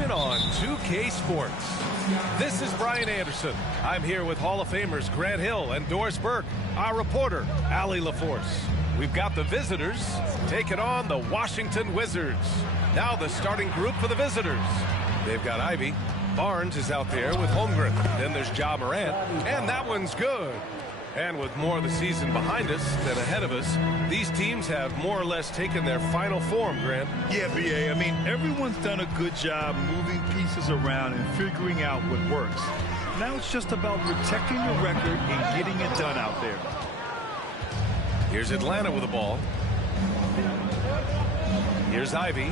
action on 2K Sports. This is Brian Anderson. I'm here with Hall of Famers Grant Hill and Doris Burke, our reporter, Allie LaForce. We've got the visitors taking on the Washington Wizards. Now the starting group for the visitors. They've got Ivy. Barnes is out there with Holmgren. Then there's Ja Morant, and that one's good. And with more of the season behind us than ahead of us, these teams have more or less taken their final form, Grant. Yeah, B.A. I mean, everyone's done a good job moving pieces around and figuring out what works. Now it's just about protecting the record and getting it done out there. Here's Atlanta with the ball. Here's Ivy.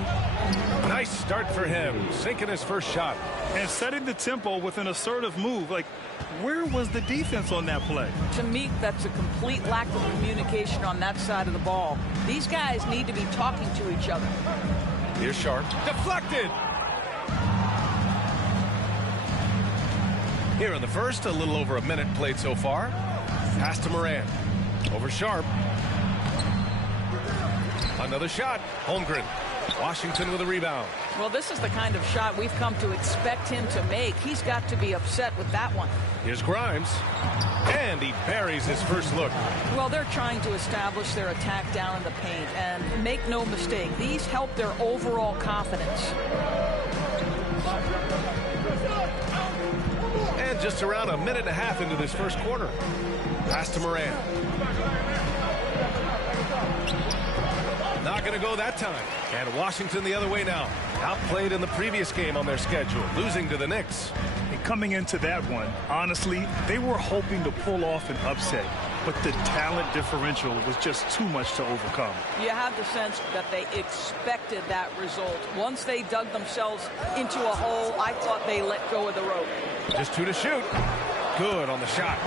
Nice start for him, sinking his first shot. And setting the tempo with an assertive move. Like, where was the defense on that play? To me, that's a complete lack of communication on that side of the ball. These guys need to be talking to each other. Here's Sharp. Deflected! Here in the first, a little over a minute played so far. Pass to Morant. Over Sharp. Another shot. Holmgren. Washington with a rebound. Well, this is the kind of shot we've come to expect him to make. He's got to be upset with that one. Here's Grimes. And he buries his first look. Well, they're trying to establish their attack down in the paint. And make no mistake, these help their overall confidence. And just around a minute and a half into this first quarter. Pass to Morant. Not going to go that time. And Washington the other way now. Outplayed in the previous game on their schedule, losing to the Knicks. And coming into that one, honestly, they were hoping to pull off an upset. But the talent differential was just too much to overcome. You have the sense that they expected that result. Once they dug themselves into a hole, I thought they let go of the rope. Just 2 to shoot. Good on the shot.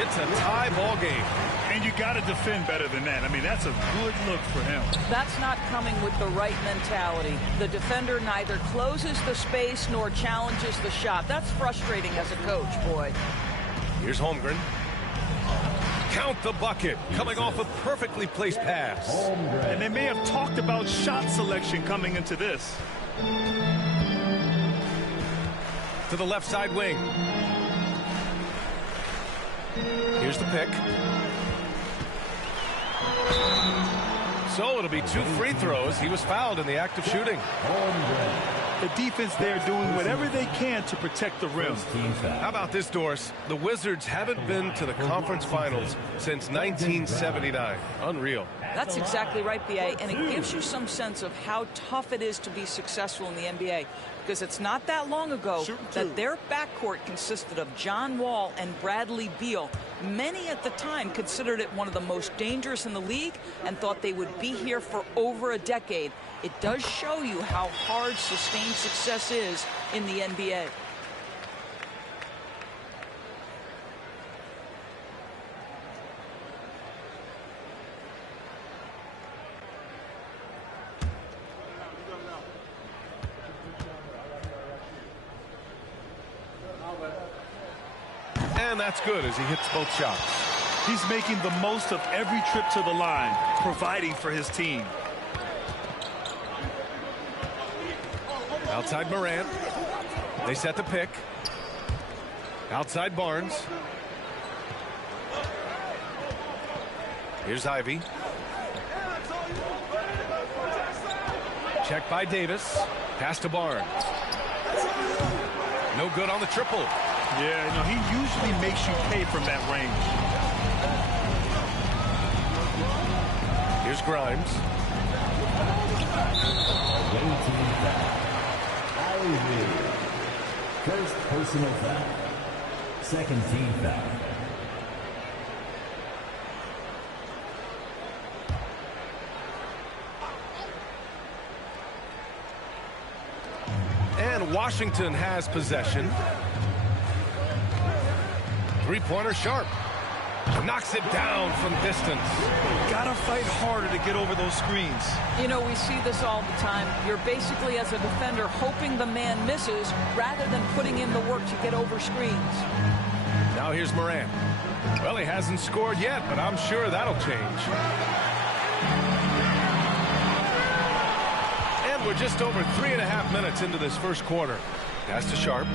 It's a tie ball game. And you got to defend better than that. I mean, that's a good look for him. That's not coming with the right mentality. The defender neither closes the space nor challenges the shot. That's frustrating as a coach, boy. Here's Holmgren. Count the bucket. Coming off a perfectly placed pass. And they may have talked about shot selection coming into this. To the left side wing. Here's the pick. So it'll be 2 free throws. He was fouled in the act of shooting. The defense there doing whatever they can to protect the rim. How about this, Doris? The Wizards haven't been to the conference finals since 1979. Unreal. That's exactly right, B.A., and it gives you some sense of how tough it is to be successful in the NBA. Because it's not that long ago that their backcourt consisted of John Wall and Bradley Beal. Many at the time considered it one of the most dangerous in the league and thought they would be here for over a decade. It does show you how hard sustained success is in the NBA. And that's good as he hits both shots. He's making the most of every trip to the line, providing for his team. Outside Morant. They set the pick. Outside Barnes. Here's Ivy. Check by Davis. Pass to Barnes. No good on the triple. Yeah, you know, he usually makes you pay from that range. Here's Grimes. First personal foul. Second team foul. And Washington has possession. Three-pointer Sharp. Knocks it down from distance. Gotta fight harder to get over those screens. You know, we see this all the time. You're basically, as a defender, hoping the man misses rather than putting in the work to get over screens. Now here's Morant. Well, he hasn't scored yet, but I'm sure that'll change. And And we're just over 3.5 minutes into this first quarter. Pass to Sharp.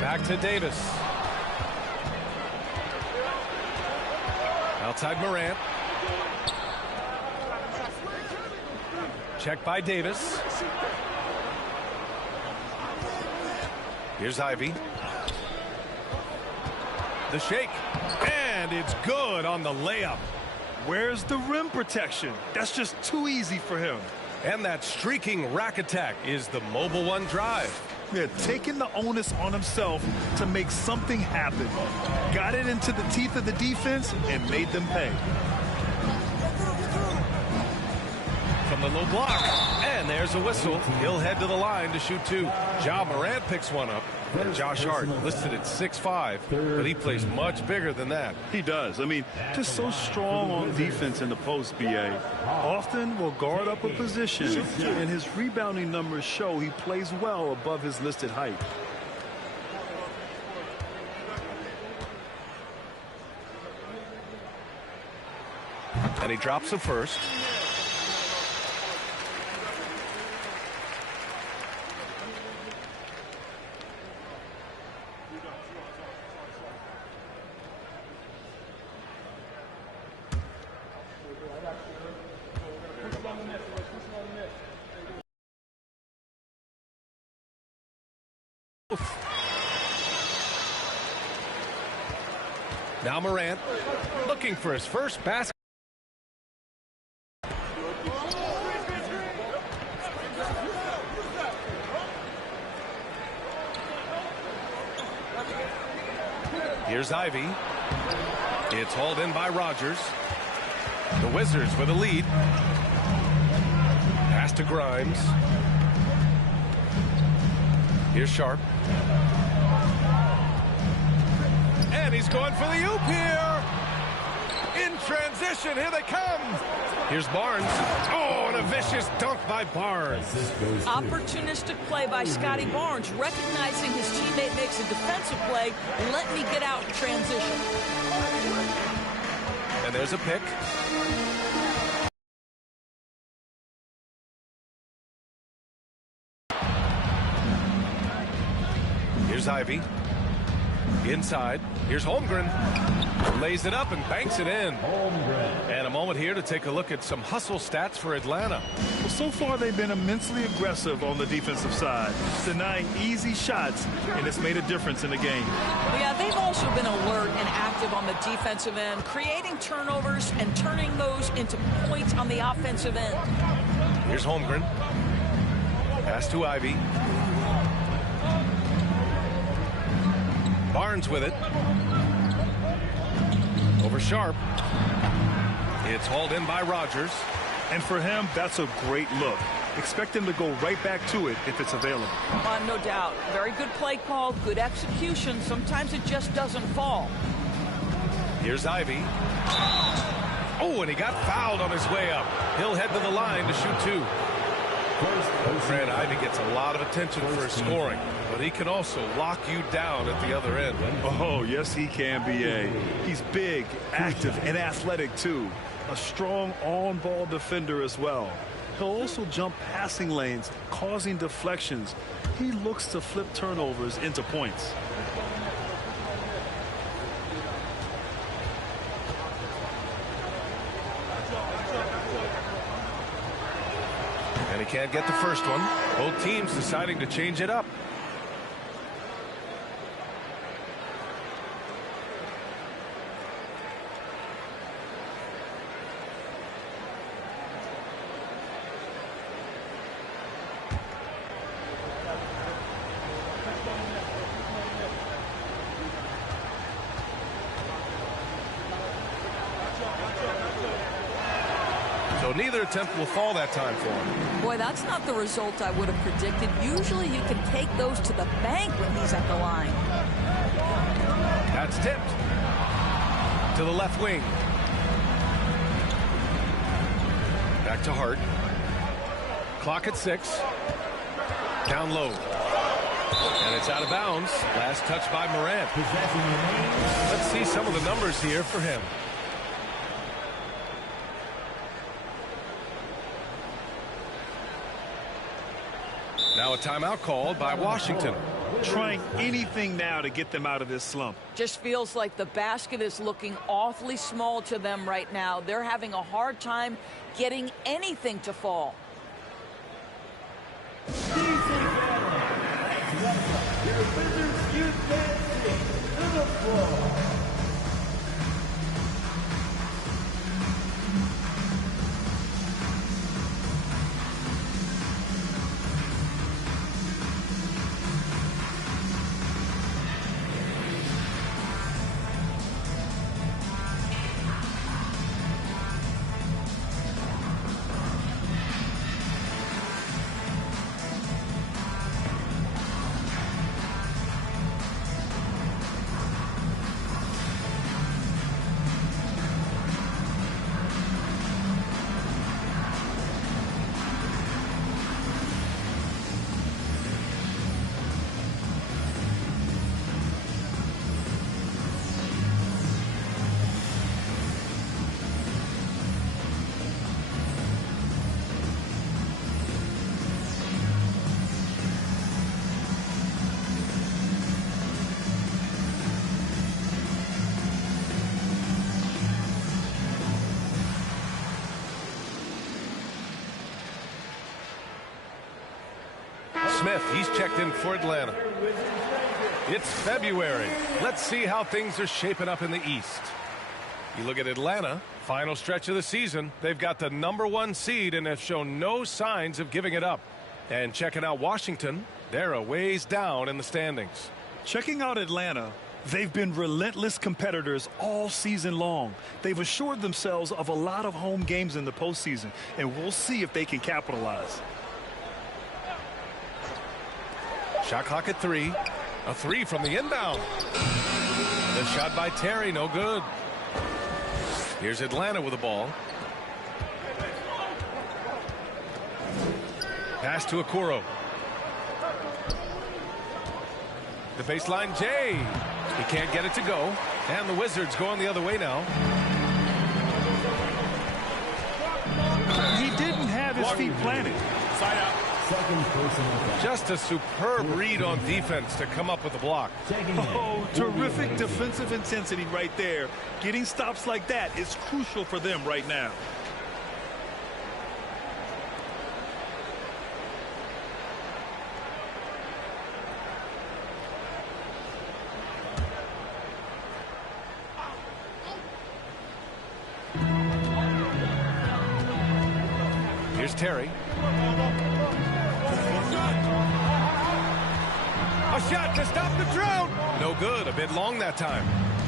Back to Davis. Outside Morant. Check by Davis. Here's Ivy. The shake. And it's good on the layup. Where's the rim protection? That's just too easy for him. And that streaking rack attack is the mobile one drive. Yeah, taking the onus on himself to make something happen. Got it into the teeth of the defense and made them pay. From the low block. And there's a whistle. He'll head to the line to shoot two. Ja Morant picks one up. And Josh Hart listed at 6'5", but he plays much bigger than that. He does. I mean, just so strong on defense in the post, BA. Often will guard up a position, and his rebounding numbers show he plays well above his listed height. And he drops the first. Now Morant looking for his first basket. Here's Ivy. It's hauled in by Rogers. The Wizards with a lead. Pass to Grimes. Here's Sharp. And he's going for the oop here. In transition, here they come. Here's Barnes. Oh, and a vicious dunk by Barnes. Opportunistic play by Scotty Barnes, recognizing his teammate makes a defensive play. Let me get out in transition. And there's a pick. Here's Ivy. Inside. Here's Holmgren. Lays it up and banks it in. And a moment here to take a look at some hustle stats for Atlanta. Well, so far they've been immensely aggressive on the defensive side, denying easy shots, and it's made a difference in the game. Yeah, they've also been alert and active on the defensive end, creating turnovers and turning those into points on the offensive end. Here's Holmgren. Pass to Ivy. Barnes with it. Over Sharp. It's hauled in by Rogers. And for him, that's a great look. Expect him to go right back to it if it's available. No doubt. Very good play call, good execution. Sometimes it just doesn't fall. Here's Ivy. Oh, and he got fouled on his way up. He'll head to the line to shoot two. Fred Ivy gets a lot of attention for his scoring, but he can also lock you down at the other end. Oh, yes, he can, B.A. He's big, active, and athletic, too. A strong on-ball defender as well. He'll also jump passing lanes, causing deflections. He looks to flip turnovers into points. And he can't get the first one. Both teams deciding to change it up. So neither attempt will fall that time for him. Boy, that's not the result I would have predicted. Usually you can take those to the bank when he's at the line. That's tipped to the left wing. Back to Hart. Clock at 6. Down low. And it's out of bounds. Last touch by Morant. Let's see some of the numbers here for him. Now a timeout called by Washington. Trying anything now to get them out of this slump. Just feels like the basket is looking awfully small to them right now. They're having a hard time getting anything to fall. Your Wizards youth dancing to the floor. Smith, he's checked in for Atlanta. It's February. Let's see how things are shaping up in the East. You look at Atlanta, final stretch of the season. They've got the #1 seed and have shown no signs of giving it up. And checking out Washington, they're a ways down in the standings. Checking out Atlanta, they've been relentless competitors all season long. They've assured themselves of a lot of home games in the postseason, and we'll see if they can capitalize. Shot clock at 3. A 3 from the inbound. The shot by Terry, no good. Here's Atlanta with the ball. Pass to Okoro. The baseline, Jay. He can't get it to go. And the Wizards going the other way now. He didn't have his feet planted. Side out. Just a superb read on defense to come up with the block. Oh, terrific defensive intensity right there. Getting stops like that is crucial for them right now. Here's Terry. A shot to stop the drought. No good. A bit long that time.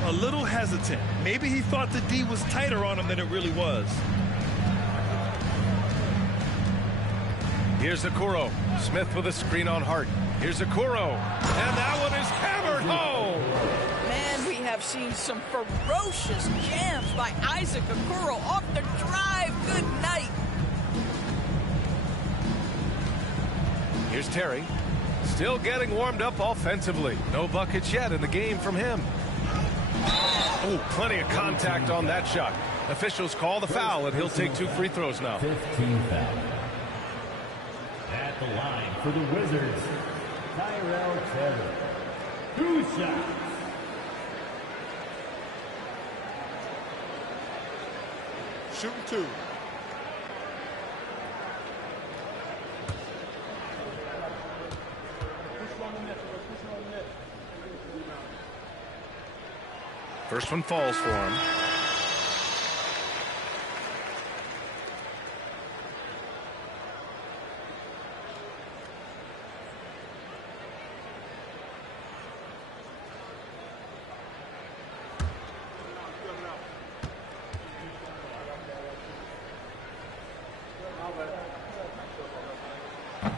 A little hesitant. Maybe he thought the D was tighter on him than it really was. Here's Okoro. Smith with a screen on Hart. Here's Okoro. And that one is hammered home. Man, we have seen some ferocious jams by Isaac Okoro off the drive. Good night. Here's Terry. Still getting warmed up offensively. No buckets yet in the game from him. Oh, plenty of contact on that shot. Officials call the foul, and he'll take 2 free throws now. 15 foul. At the line for the Wizards, Tyrell Terry. 2 shots. Shooting 2. First one falls for him.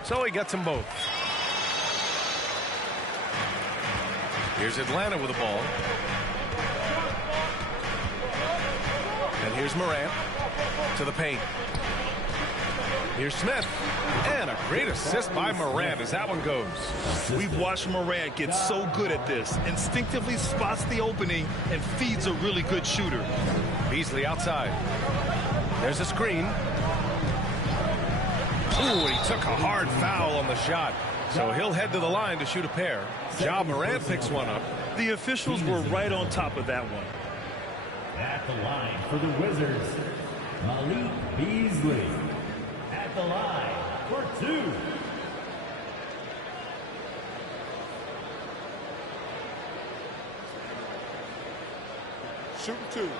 So he gets them both. Here's Atlanta with the ball. And here's Morant to the paint. Here's Smith. And a great assist by Morant as that one goes. We've watched Morant get so good at this. Instinctively spots the opening and feeds a really good shooter. Beasley outside. There's a screen. Ooh, he took a hard foul on the shot. So he'll head to the line to shoot a pair. Ja Morant picks one up. The officials were right on top of that one. At the line for the Wizards, Malik Beasley. At the line for 2. Shooting 2.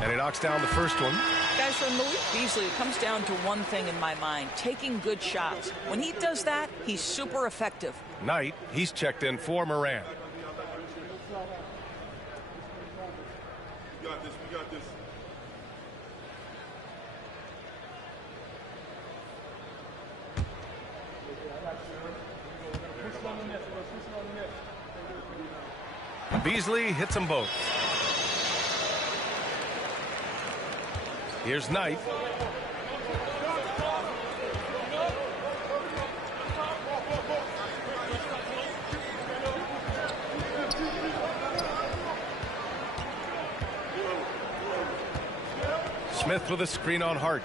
And he knocks down the first one. Guys, for Malik Beasley, it comes down to one thing in my mind, taking good shots. When he does that, he's super effective. Knight, he's checked in for Morant. We got this. We got this. Beasley hits them both. Here's Knight. Smith with a screen on Hart.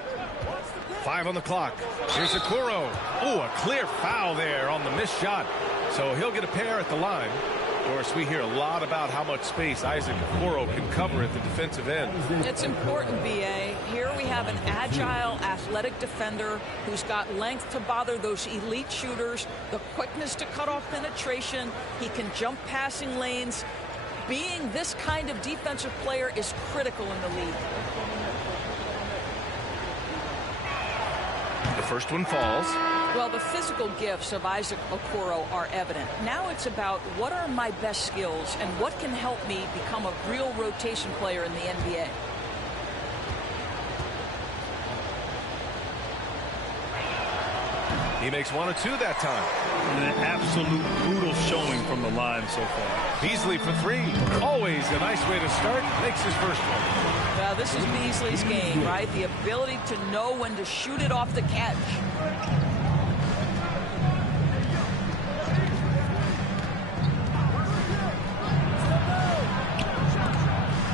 5 on the clock. Here's Okoro. Oh, a clear foul there on the missed shot. So he'll get a pair at the line. Of course, we hear a lot about how much space Isaac Okoro can cover at the defensive end. It's important, B.A. Here we have an agile, athletic defender who's got length to bother those elite shooters, the quickness to cut off penetration. He can jump passing lanes. Being this kind of defensive player is critical in the league. The first one falls. Well, the physical gifts of Isaac Okoro are evident. Now it's about what are my best skills and what can help me become a real rotation player in the NBA. He makes 1 of 2 that time. An absolute brutal showing from the line so far. Beasley for 3. Always a nice way to start. Makes his first one. This is Beasley's game, right? The ability to know when to shoot it off the catch.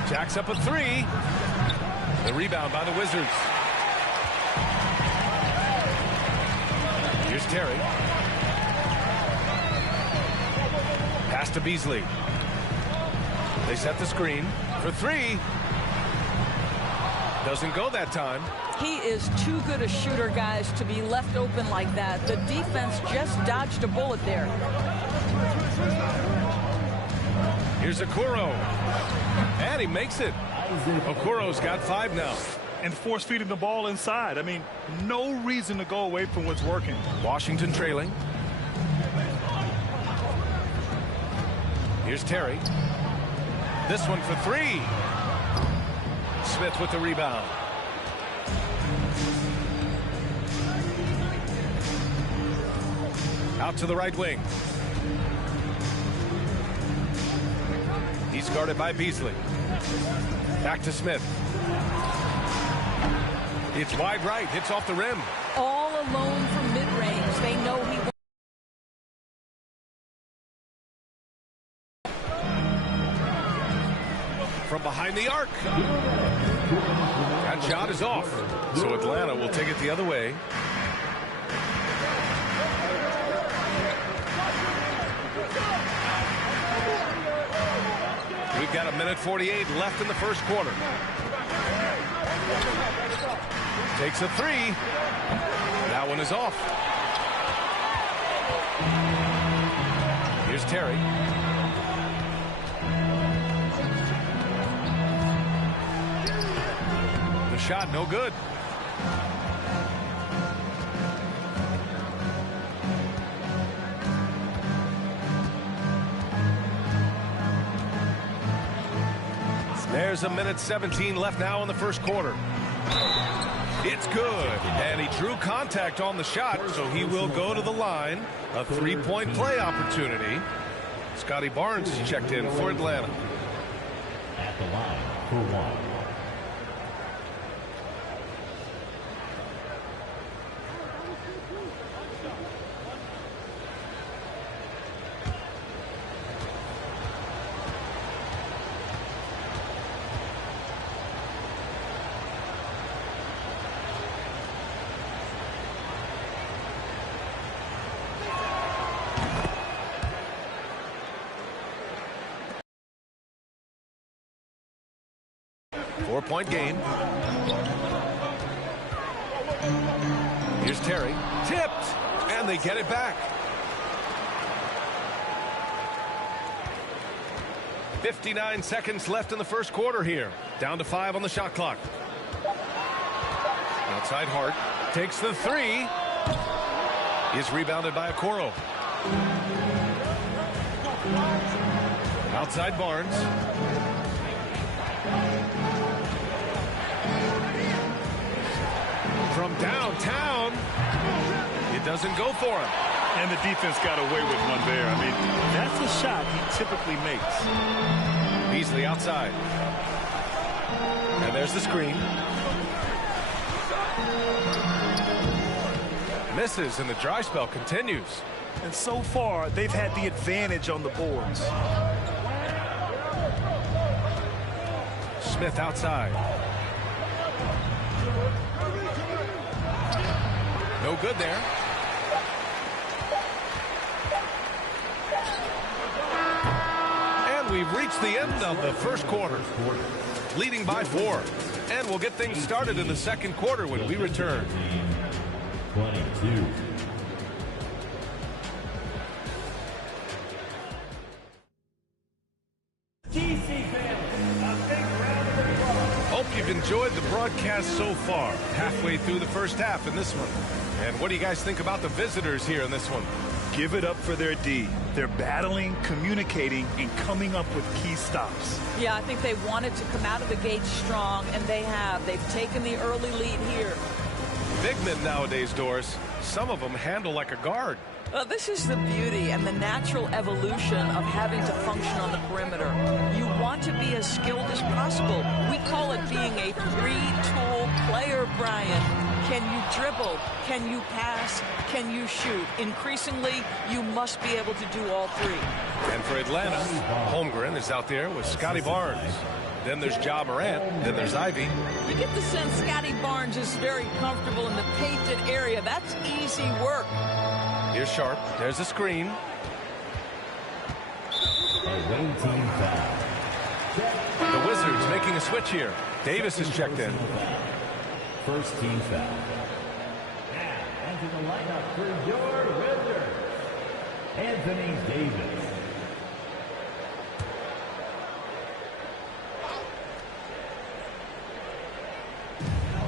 Jacks up a 3. The rebound by the Wizards. Here's Terry. Pass to Beasley. They set the screen for 3. Doesn't go that time. He is too good a shooter, guys, to be left open like that. The defense just dodged a bullet there. Here's Okoro. And he makes it. Okoro's got 5 now. And force feeding the ball inside. I mean, no reason to go away from what's working. Washington trailing. Here's Terry. This one for 3. Smith with the rebound. Out to the right wing. He's guarded by Beasley. Back to Smith. It's wide right. Hits off the rim. All alone from mid-range. They know he won't. From behind the arc. That shot is off. So Atlanta will take it the other way. We've got 1:48 left in the first quarter. Takes a 3. That one is off. Here's Terry. The shot, no good. There's 1:17 left now in the first quarter. It's good, and he drew contact on the shot, so he will go to the line. A 3-point play opportunity. Scotty Barnes is checked in for Atlanta. At the line for 1. 4-point game. Here's Terry. Tipped. And they get it back. 59 seconds left in the first quarter here. Down to 5 on the shot clock. Outside Hart. Takes the three. Is rebounded by Okoro. Outside Barnes. From downtown. It doesn't go for him. And the defense got away with one there. I mean, that's a shot he typically makes. Beasley outside. And there's the screen. Misses, and the dry spell continues. And so far, they've had the advantage on the boards. Smith outside. No good there. And we've reached the end of the first quarter. Leading by 4. And we'll get things started in the second quarter when we return. 22. Hope you've enjoyed the broadcast so far. Halfway through the first half in this one. And what do you guys think about the visitors here in this one? Give it up for their D. They're battling, communicating, and coming up with key stops. Yeah, I think they wanted to come out of the gate strong, and they have. They've taken the early lead here. Big men nowadays, Doris. Some of them handle like a guard. Well, this is the beauty and the natural evolution of having to function on the perimeter. You want to be as skilled as possible. We call it being a three-tool player, Brian. Can you dribble? Can you pass? Can you shoot? Increasingly, you must be able to do all three. And for Atlanta, Holmgren is out there with Scotty Barnes. Then there's Ja Morant. Then there's Ivy. You get the sense Scotty Barnes is very comfortable in the painted area. That's easy work. Here's Sharp. There's the screen. Away team foul. The Wizards making a switch here. Davis is checked in. First team foul. And into the lineup for your Wizards, Anthony Davis.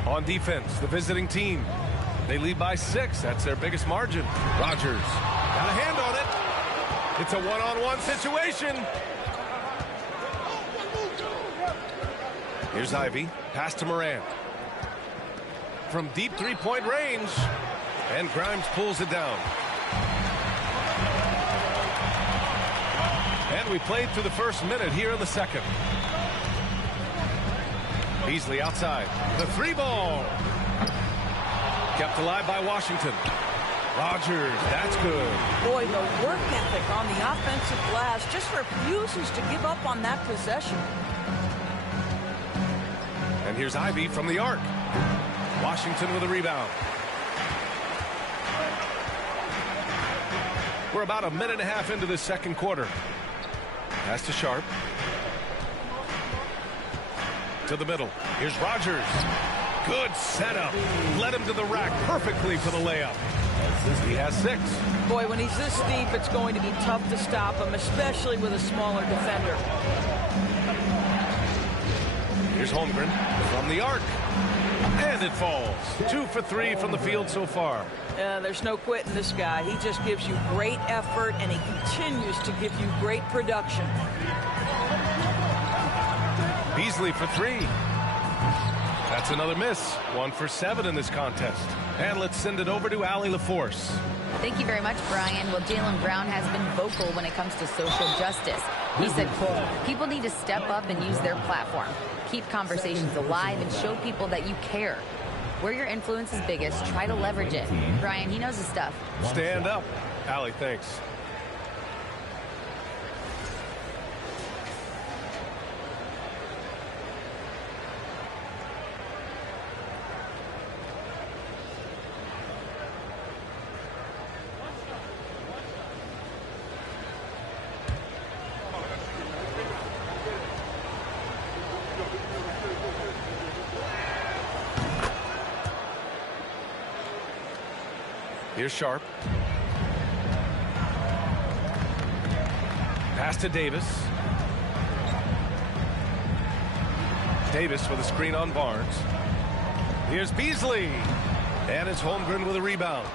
On defense, the visiting team. They lead by 6. That's their biggest margin. Rogers got a hand on it. It's a one-on-one situation. Here's Ivy. Pass to Morant. From deep three-point range. And Grimes pulls it down. And we played through the first minute here in the second. Beasley outside. The three ball. Kept alive by Washington. Rogers, that's good. Boy, the work ethic on the offensive glass just refuses to give up on that possession. And here's Ivy from the arc. Washington with a rebound. We're about a minute and a half into this second quarter. Pass to Sharp. To the middle. Here's Rogers. Good setup. Led him to the rack perfectly for the layup. He has 6. Boy, when he's this deep, it's going to be tough to stop him, especially with a smaller defender. Here's Holmgren from the arc. And it falls. 2 for 3 from the field so far. There's no quitting this guy. He just gives you great effort, and he continues to give you great production. Beasley for 3. That's another miss. 1 for 7 in this contest. And let's send it over to Allie LaForce. Thank you very much, Brian. Well, Jaylen Brown has been vocal when it comes to social justice. He said, quote, people need to step up and use their platform. Keep conversations alive and show people that you care. Where your influence is biggest, try to leverage it. Brian, he knows his stuff. Stand up. Allie, thanks. Here's Sharp. Pass to Davis. Davis with a screen on Barnes. Here's Beasley. And it's Holmgren with a rebound.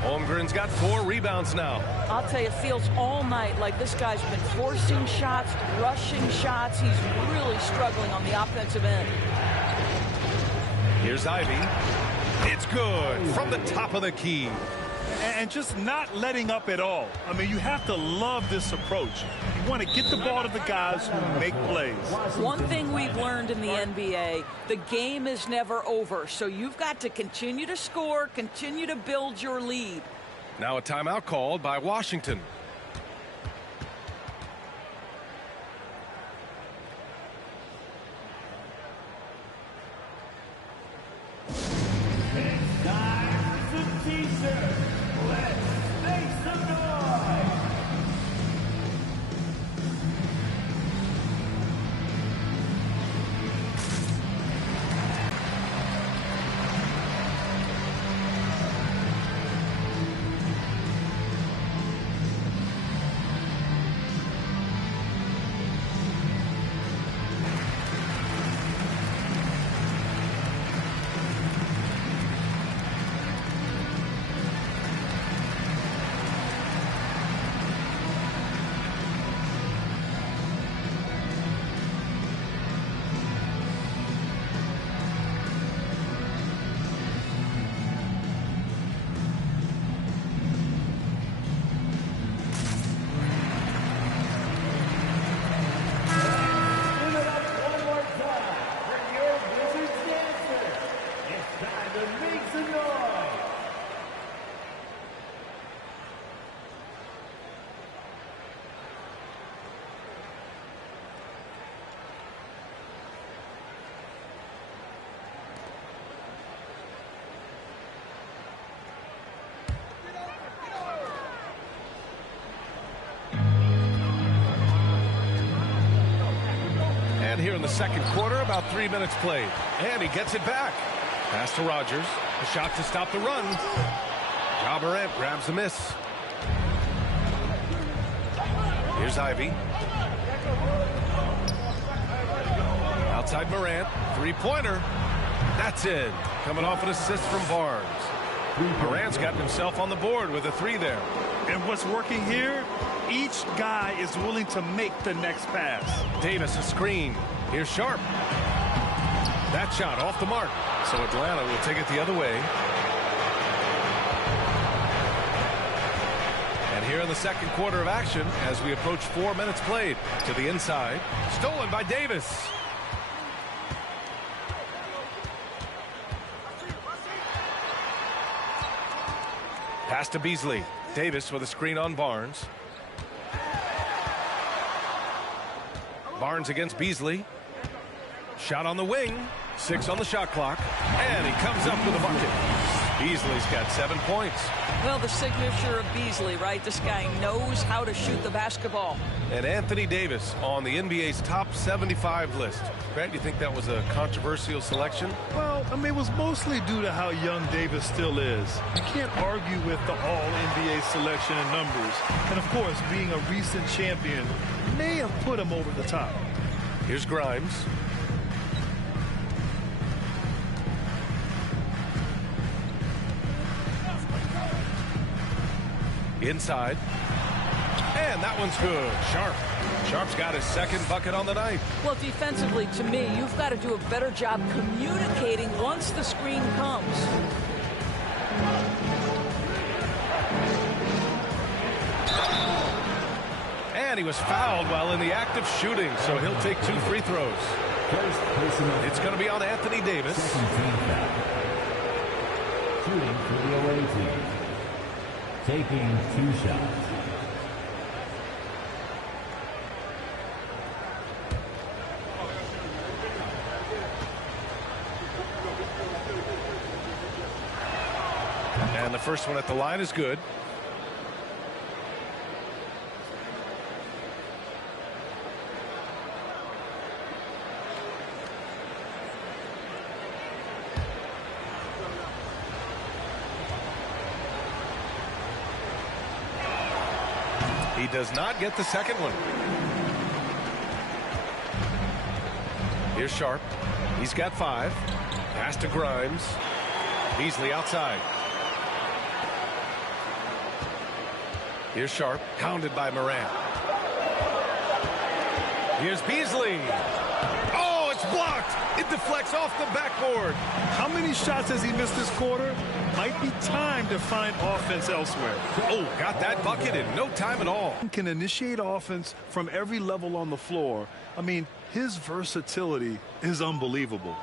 Holmgren's got 4 rebounds now. I'll tell you, it feels all night like this guy's been forcing shots, rushing shots. He's really struggling on the offensive end. Here's Ivy. It's good from the top of the key. And just not letting up at all. I mean, you have to love this approach. You want to get the ball to the guys who make plays. One thing we've learned in the NBA, the game is never over. So you've got to continue to score, continue to build your lead. Now a timeout called by Washington. And here in the second quarter, about 3 minutes played. And he gets it back. Pass to Rogers. A shot to stop the run. Ja Morant grabs the miss. Here's Ivy. Outside Morant. Three-pointer. That's in. Coming off an assist from Barnes. Morant's got himself on the board with a 3 there. And what's working here? Each guy is willing to make the next pass. Davis a screen. Here's Sharp. That shot off the mark. So Atlanta will take it the other way. And here in the second quarter of action, as we approach 4 minutes played, to the inside. Stolen by Davis. Pass to Beasley. Davis with a screen on Barnes. Barnes against Beasley. Shot on the wing. 6 on the shot clock. And he comes up with a bucket. Beasley's got 7 points. Well, the signature of Beasley, right? This guy knows how to shoot the basketball. And Anthony Davis on the NBA's top 75 list. Grant, do you think that was a controversial selection? Well, I mean, it was mostly due to how young Davis still is. You can't argue with the all-NBA selection and numbers. And, of course, being a recent champion may have put him over the top. Here's Grimes. Inside. And that one's good. Sharp. Sharp's got his second bucket on the night. Well, defensively, to me, you've got to do a better job communicating once the screen comes. And he was fouled while in the act of shooting, so he'll take 2 free throws. It's going to be on Anthony Davis. Shooting for the away team. Taking 2 shots. And the first one at the line is good. He does not get the second one. Here's Sharp. He's got 5. Pass to Grimes. Beasley outside. Here's Sharp, hounded by Morant. Here's Beasley. Oh, it's blocked. It deflects off the backboard. How many shots has he missed this quarter? Might be time to find offense elsewhere. Oh, got that bucket in no time at all. Can initiate offense from every level on the floor. I mean, his versatility is unbelievable.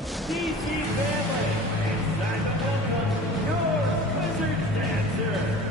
DC family, it's time to welcome your Wizards dancer.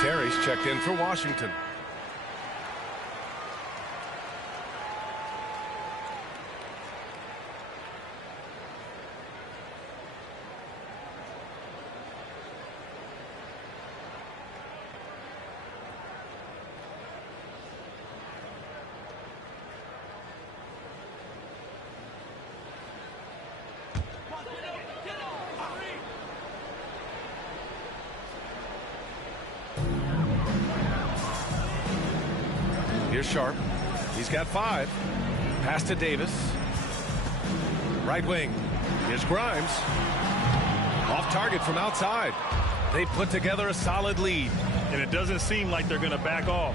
Terry's checked in for Washington. Here's Sharp. He's got 5. Pass to Davis. Right wing. Here's Grimes. Off target from outside. They put together a solid lead. And it doesn't seem like they're going to back off.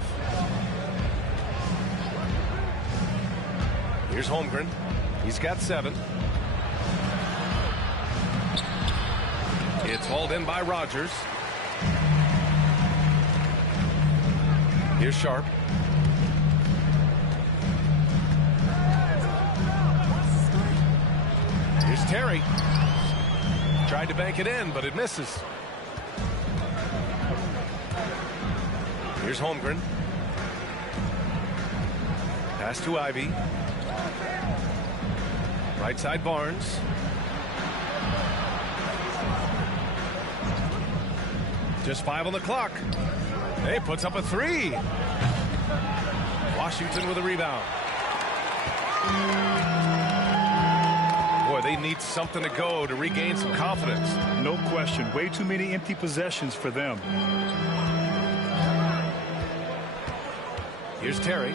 Here's Holmgren. He's got 7. It's hauled in by Rogers. Here's Sharp. Here's Terry. Tried to bank it in, but it misses. Here's Holmgren. Pass to Ivy. Right side Barnes. Just 5 on the clock. Hey, puts up a 3. Washington with a rebound. Boy, they need something to go to regain some confidence. No question. Way too many empty possessions for them. Here's Terry.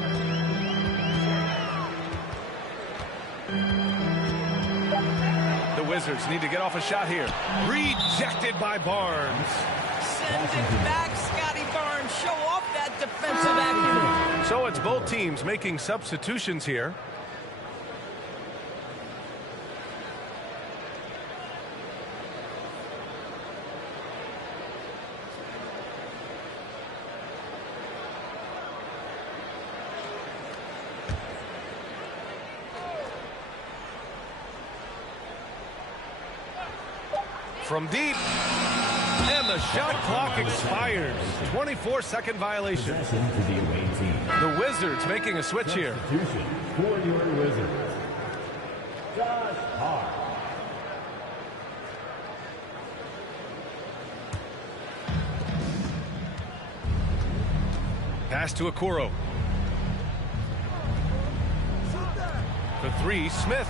The Wizards need to get off a shot here. Rejected by Barnes. Send it back, Scotty Barnes. Show off that defensive acumen. So it's both teams making substitutions here. From deep, and the shot clock expires. 24-second violation. Possession to the away team. The Wizards making a switch here. Substitution for your Wizards. Josh Hart. Pass to Okoro. For 3, Smith.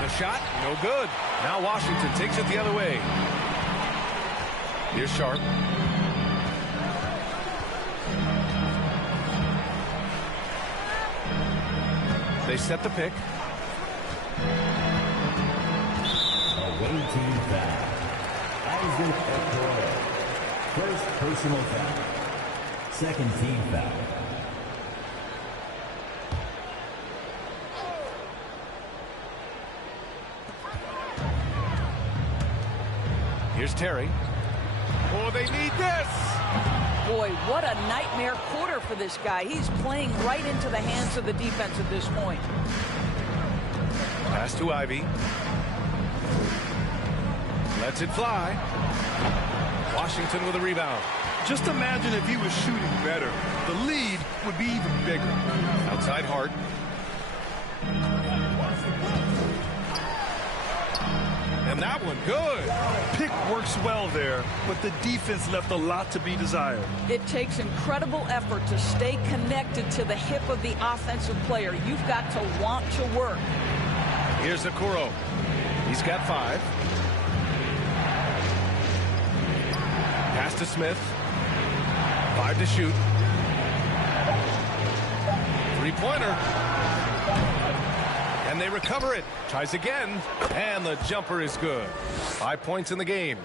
The shot, no good. Now Washington takes it the other way. Here's Sharp. They set the pick. Away team foul. RiseUp. First personal foul. Second team foul. Here's Terry. Oh, they need this. Boy, what a nightmare quarter for this guy. He's playing right into the hands of the defense at this point. Pass to Ivy. Lets it fly. Washington with a rebound. Just imagine if he was shooting better. The lead would be even bigger. Outside Hart. And that one good. Pick works well there, but the defense left a lot to be desired. It takes incredible effort to stay connected to the hip of the offensive player. You've got to want to work. Here's Okoro. He's got 5. Pass to Smith. 5 to shoot. 3-pointer. And they recover it. Tries again. And the jumper is good. 5 points in the game.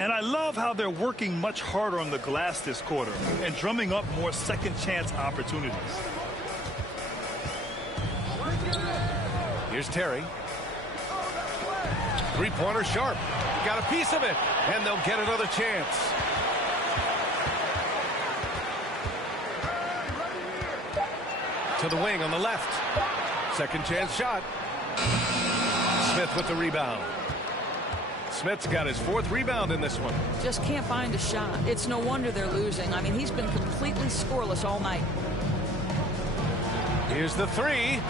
And I love how they're working much harder on the glass this quarter and drumming up more second chance opportunities. Here's Terry. 3-pointer sharp. Got a piece of it. And they'll get another chance. To the wing on the left. Second chance shot. Smith with the rebound. Smith's got his 4th rebound in this one. Just can't find a shot. It's no wonder they're losing. I mean, he's been completely scoreless all night. Here's the 3.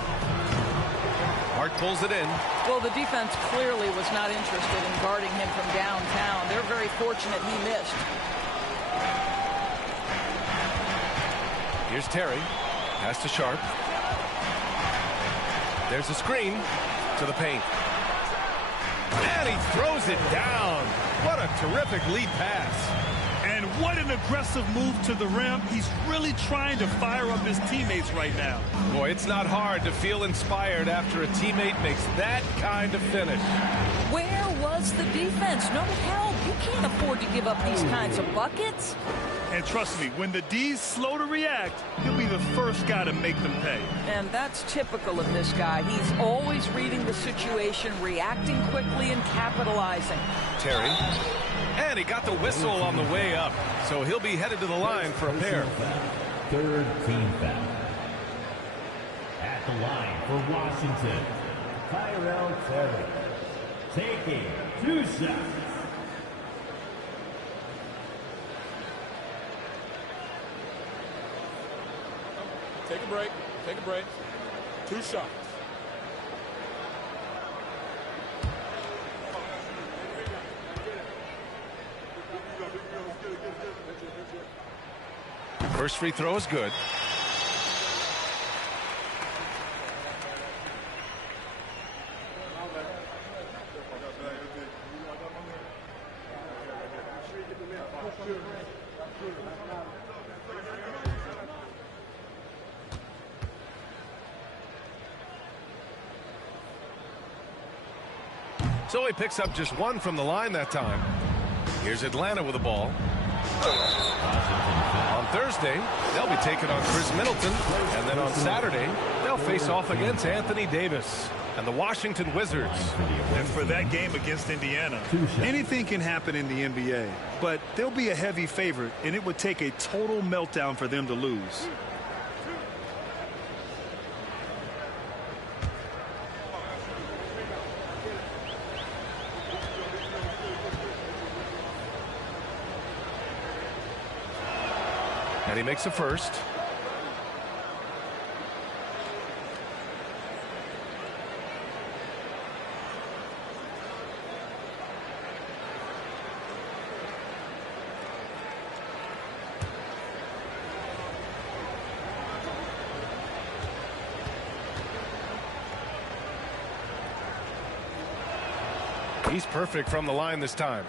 Hart pulls it in. Well, the defense clearly was not interested in guarding him from downtown. They're very fortunate he missed. Here's Terry. Pass to Sharp. There's a screen to the paint. And he throws it down. What a terrific lead pass. And what an aggressive move to the rim. He's really trying to fire up his teammates right now. Boy, it's not hard to feel inspired after a teammate makes that kind of finish. Where was the defense? No help. You can't afford to give up these kinds of buckets. And trust me, when the D's slow to react, he'll be the first guy to make them pay. And that's typical of this guy. He's always reading the situation, reacting quickly, and capitalizing. Terry. And he got the whistle on the way up. So he'll be headed to the line for a pair. Third team foul. At the line for Washington, Tyrell Terry. Taking 2 shots. Take a break. Take a break. 2 shots. First free throw is good. So he picks up just 1 from the line that time. Here's Atlanta with the ball. On Thursday, they'll be taking on Chris Middleton. And then on Saturday, they'll face off against Anthony Davis and the Washington Wizards. And for that game against Indiana, anything can happen in the NBA. But they'll be a heavy favorite, and it would take a total meltdown for them to lose. And he makes a first. He's perfect from the line this time.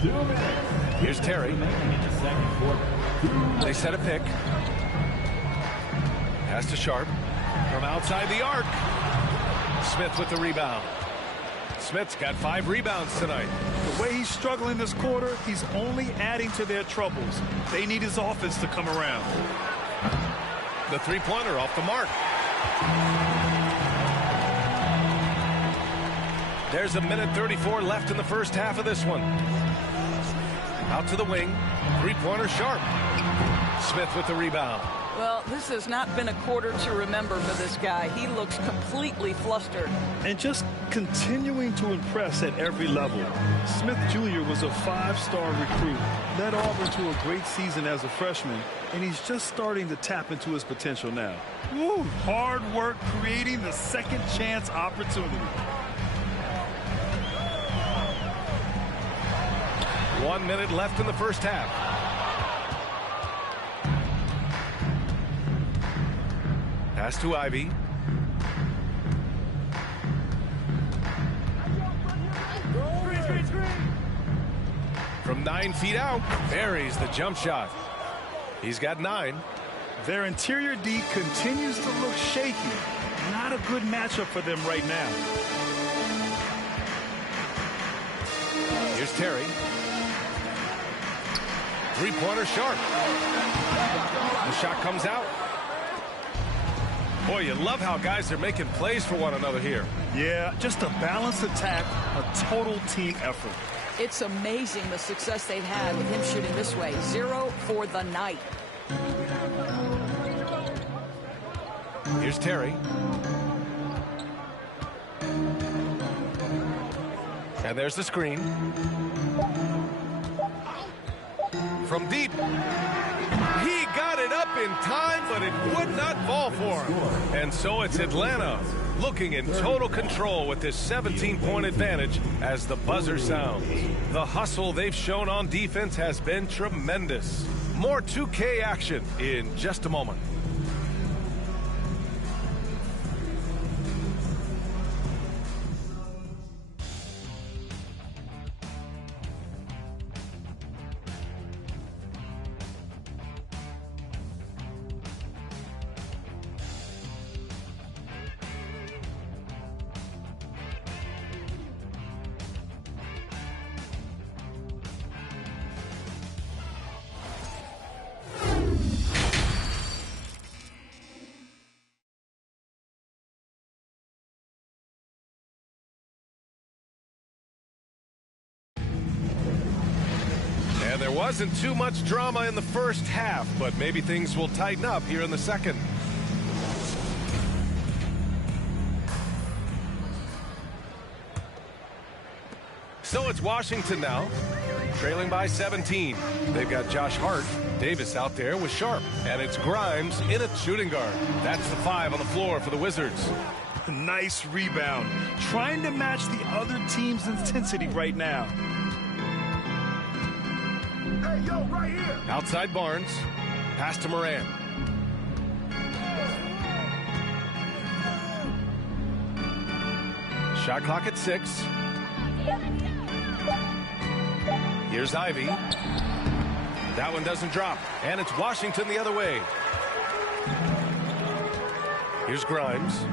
2 minutes. Here's Terry. In the second quarter. They set a pick. Pass to Sharp. From outside the arc. Smith with the rebound. Smith's got 5 rebounds tonight. The way he's struggling this quarter, he's only adding to their troubles. They need his offense to come around. The three-pointer off the mark. There's 1:34 left in the first half of this one. Out to the wing. Three-pointer Sharp. Smith with the rebound. Well, this has not been a quarter to remember for this guy. He looks completely flustered. And just continuing to impress at every level. Smith Jr. was a 5-star recruit, led Auburn to a great season as a freshman, and he's just starting to tap into his potential now. Woo, hard work creating the second chance opportunity. 1 minute left in the first half. Pass to Ivy. From 9 feet out, buries the jump shot. He's got 9. Their interior D continues to look shaky. Not a good matchup for them right now. Here's Terry. Three-pointer Sharp. The shot comes out. Boy, you love how guys are making plays for one another here. Yeah, just a balanced attack, a total team effort. It's amazing the success they've had with him shooting this way. 0 for the night. Here's Terry. And there's the screen. From deep. He got it up in time, but it would not fall for him. And so it's Atlanta looking in total control with this 17-point advantage as the buzzer sounds. The hustle they've shown on defense has been tremendous. More 2K action in just a moment. And there wasn't too much drama in the first half, but maybe things will tighten up here in the second. So it's Washington now, trailing by 17. They've got Josh Hart, Davis out there with Sharp, and it's Grimes in at shooting guard. That's the 5 on the floor for the Wizards. Nice rebound. Trying to match the other team's intensity right now. Hey, yo, right here. Outside Barnes. Pass to Moran. Shot clock at 6. Here's Ivy. That one doesn't drop. And it's Washington the other way. Here's Grimes.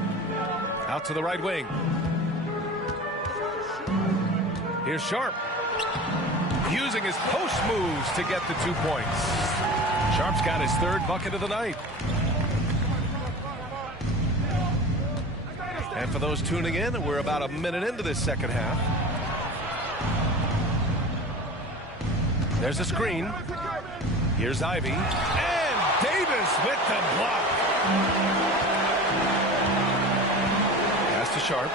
Out to the right wing. Here's Sharp. Using his post moves to get the 2 points. Sharp's got his 3rd bucket of the night. And for those tuning in, we're about a minute into this second half. There's a screen. Here's Ivy. And Davis with the block. Pass to Sharp.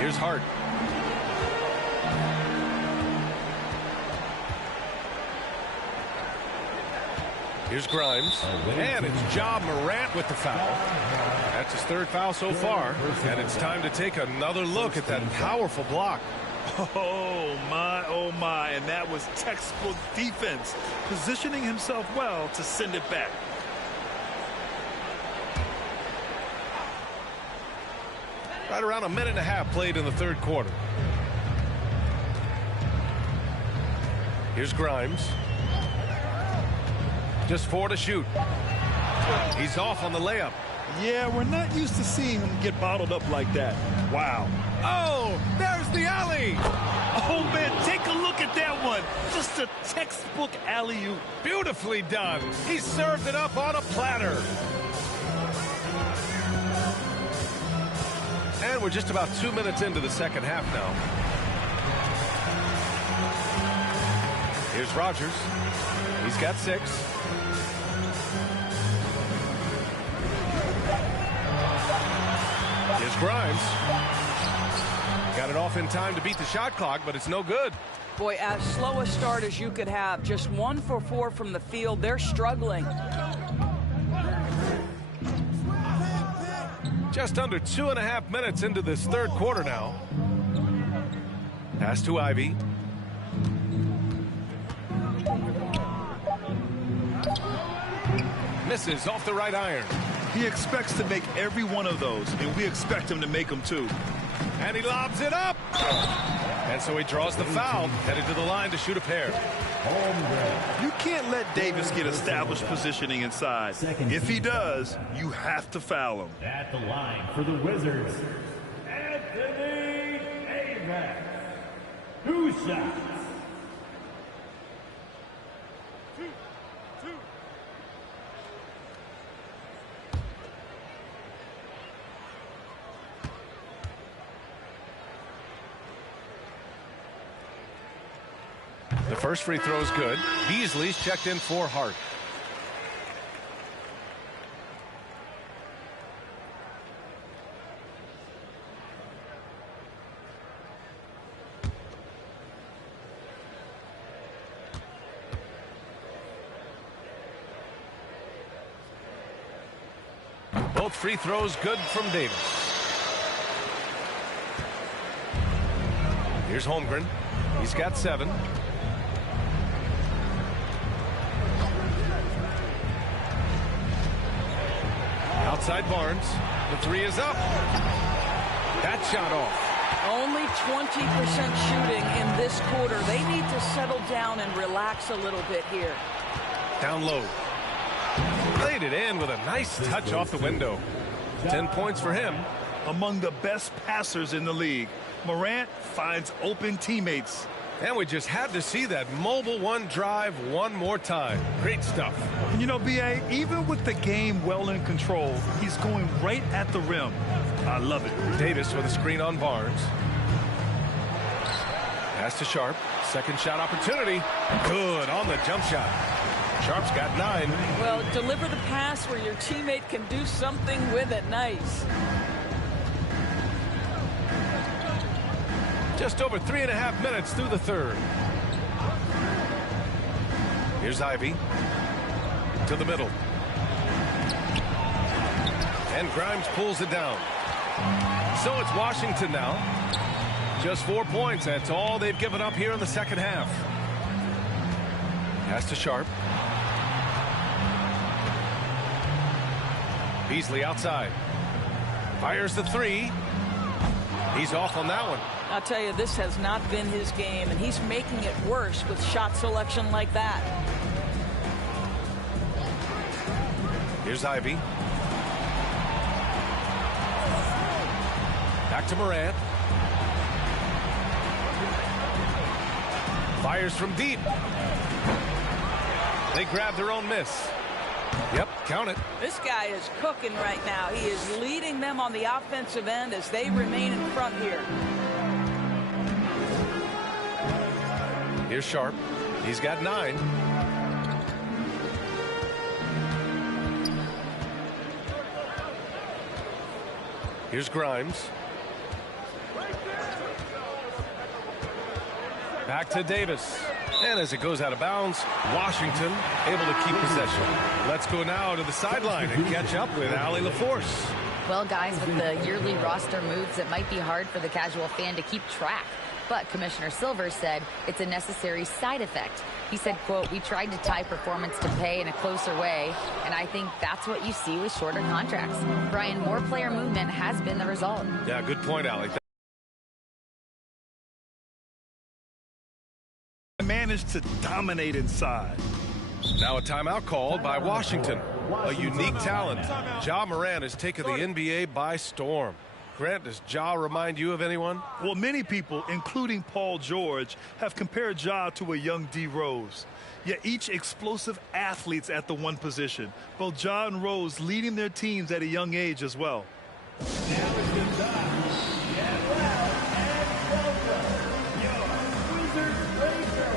Here's Hart. Here's Grimes. And it's Ja Morant with the foul. That's his 3rd foul so far. And it's time to take another look at that powerful block. Oh my, and that was textbook defense, positioning himself well to send it back. Right around a minute and a half played in the 3rd quarter. Here's Grimes. Just 4 to shoot. He's off on the layup. Yeah, we're not used to seeing him get bottled up like that. Wow. Oh, there's the alley. Oh, man, take a look at that one. Just a textbook alley-oop. Beautifully done. He served it up on a platter. And we're just about 2 minutes into the second half now. Here's Rogers. He's got 6. Here's Grimes. Got it off in time to beat the shot clock, but it's no good. Boy, as slow a start as you could have. Just 1 for 4 from the field. They're struggling. Just under 2.5 minutes into this third quarter now. Pass to Ivy. Misses off the right iron. He expects to make every one of those, and we expect him to make them too. And he lobs it up. And so he draws the foul, headed to the line to shoot a pair. You can't let Davis get established positioning inside. If he does, you have to foul him. At the line for the Wizards, Anthony Davis. 2 shots. The first free throw is good. Beasley's checked in for Hart. Both free throws good from Davis. Here's Holmgren. He's got 7. Outside Barnes. The 3 is up. That shot off. Only 20% shooting in this quarter. They need to settle down and relax a little bit here. Down low. Laid it in with a nice touch off the window. 10 points for him. Among the best passers in the league, Morant finds open teammates. And we just had to see that mobile one drive one more time. Great stuff. You know, B.A., even with the game well in control, he's going right at the rim. I love it. Davis with a screen on Barnes. Pass to Sharp. Second shot opportunity. Good on the jump shot. Sharp's got 9. Well, deliver the pass where your teammate can do something with it. Nice. Just over 3.5 minutes through the third. Here's Ivy. To the middle. And Grimes pulls it down. So it's Washington now. Just 4 points. That's all they've given up here in the second half. Pass to Sharp. Beasley outside. Fires the 3. He's off on that one. I'll tell you, this has not been his game, and he's making it worse with shot selection like that. Here's Ivy. Back to Morant. Fires from deep. They grab their own miss. Yep, count it. This guy is cooking right now. He is leading them on the offensive end as they remain in front here. Here's Sharp. He's got 9. Here's Grimes. Back to Davis. And as it goes out of bounds, Washington able to keep possession. Let's go now to the sideline and catch up with Allie LaForce. Well, guys, with the yearly roster moves, it might be hard for the casual fan to keep track. But Commissioner Silver said it's a necessary side effect. He said, quote, "We tried to tie performance to pay in a closer way, and I think that's what you see with shorter contracts." Brian, more player movement has been the result. Yeah, good point, Allie. Managed to dominate inside. Now a timeout called by Washington. A unique talent. Ja Morant has taken the NBA by storm. Grant, does Ja remind you of anyone? Well, many people, including Paul George, have compared Ja to a young D. Rose. Yet each explosive athletes at the one position. Both Ja and Rose leading their teams at a young age as well. Now it's the time. Get well and welcome your Wizards Racer.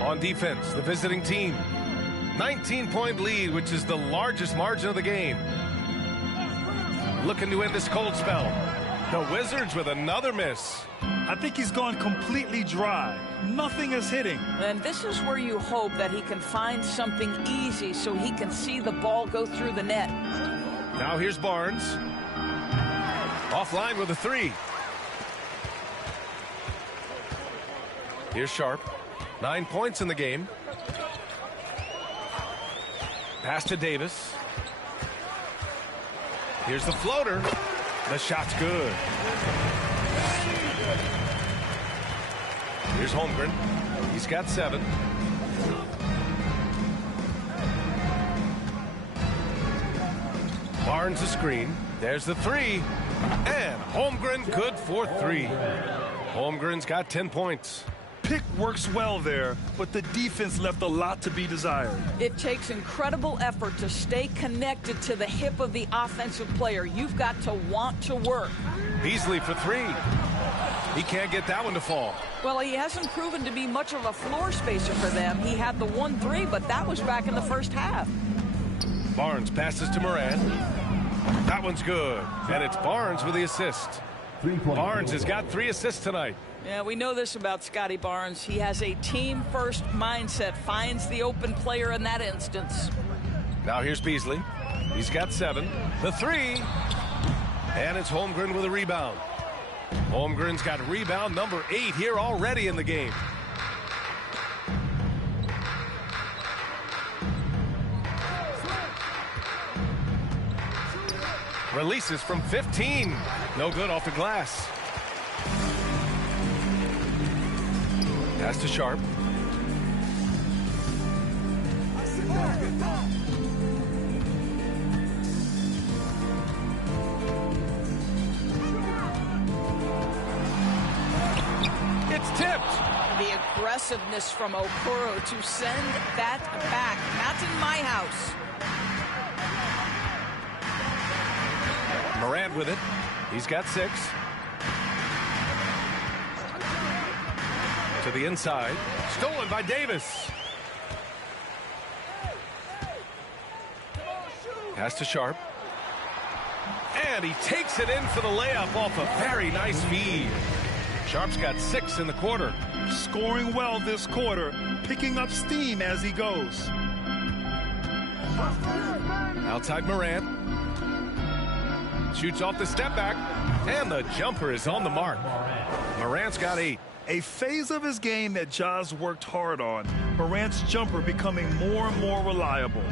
On defense, the visiting team. 19-point lead, which is the largest margin of the game. Looking to end this cold spell. The Wizards with another miss. I think he's gone completely dry. Nothing is hitting. And this is where you hope that he can find something easy so he can see the ball go through the net. Now here's Barnes. Offline with a three. Here's Sharp. 9 points in the game. Pass to Davis. Here's the floater. The shot's good. Here's Holmgren. He's got 7. Barnes the screen. There's the 3. And Holmgren good for 3. Holmgren's got 10 points. Pick works well there, but the defense left a lot to be desired. It takes incredible effort to stay connected to the hip of the offensive player. You've got to want to work. Beasley for 3. He can't get that one to fall. Well, he hasn't proven to be much of a floor spacer for them. He had the 1-3, but that was back in the first half. Barnes passes to Moran. That one's good. And it's Barnes with the assist. Barnes has got 3 assists tonight. Yeah, we know this about Scotty Barnes. He has a team-first mindset, finds the open player in that instance. Now here's Beasley. He's got 7. The 3. And it's Holmgren with a rebound. Holmgren's got rebound number 8 here already in the game. Releases from 15. No good off the glass. Pass to Sharp. It's tipped. The aggressiveness from Okoro to send that back. Not in my house. Morant with it. He's got 6. To the inside. Stolen by Davis. Pass to Sharp. And he takes it in for the layup off a very nice feed. Sharp's got 6 in the quarter. Scoring well this quarter, picking up steam as he goes. Outside Morant. Shoots off the step back. And the jumper is on the mark. Morant's got 8. A phase of his game that Ja's worked hard on. Morant's jumper becoming more and more reliable.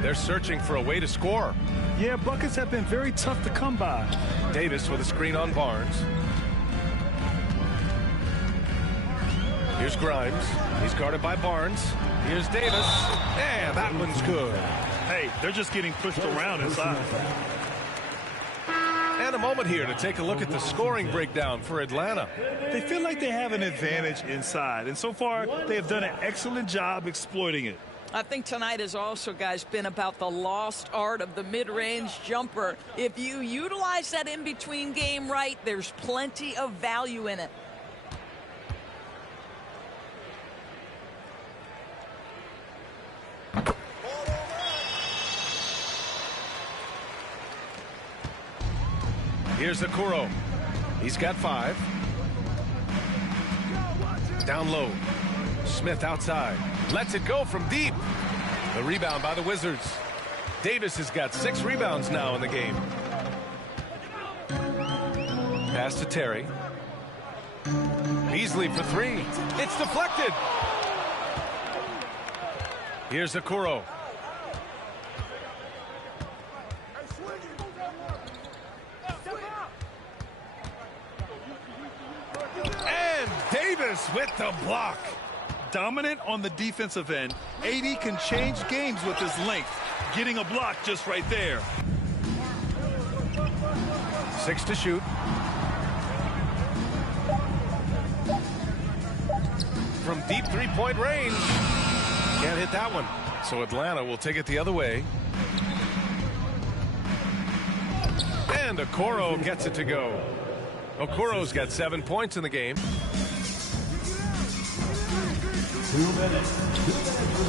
They're searching for a way to score. Yeah, buckets have been very tough to come by. Davis with a screen on Barnes. Here's Grimes. He's guarded by Barnes. Here's Davis. And that one's good. Hey, they're just getting pushed around inside. And a moment here to take a look at the scoring breakdown for Atlanta. They feel like they have an advantage inside, and so far they have done an excellent job exploiting it. I think tonight has also, guys, been about the lost art of the mid-range jumper. If you utilize that in-between game right, there's plenty of value in it. Here's Okoro. He's got 5. Down low. Smith outside. Lets it go from deep. The rebound by the Wizards. Davis has got 6 rebounds now in the game. Pass to Terry. Beasley for 3. It's deflected. Here's Okoro. And Davis with the block. Dominant on the defensive end, AD can change games with his length. Getting a block just right there. 6 to shoot. From deep three-point range. Can't hit that one. So Atlanta will take it the other way. And Okoro gets it to go. Okoro's got 7 points in the game. 2 minutes.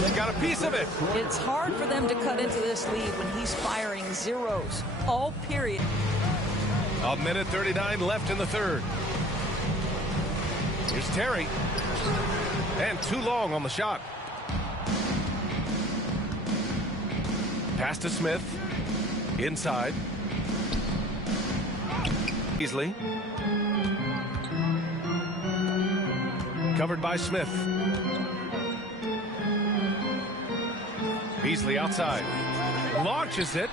He got a piece of it. It's hard for them to cut into this lead when he's firing zeros all period. 1:39 left in the third. Here's Terry. And too long on the shot. Pass to Smith. Inside. Beasley. Covered by Smith. Beasley outside. Launches it.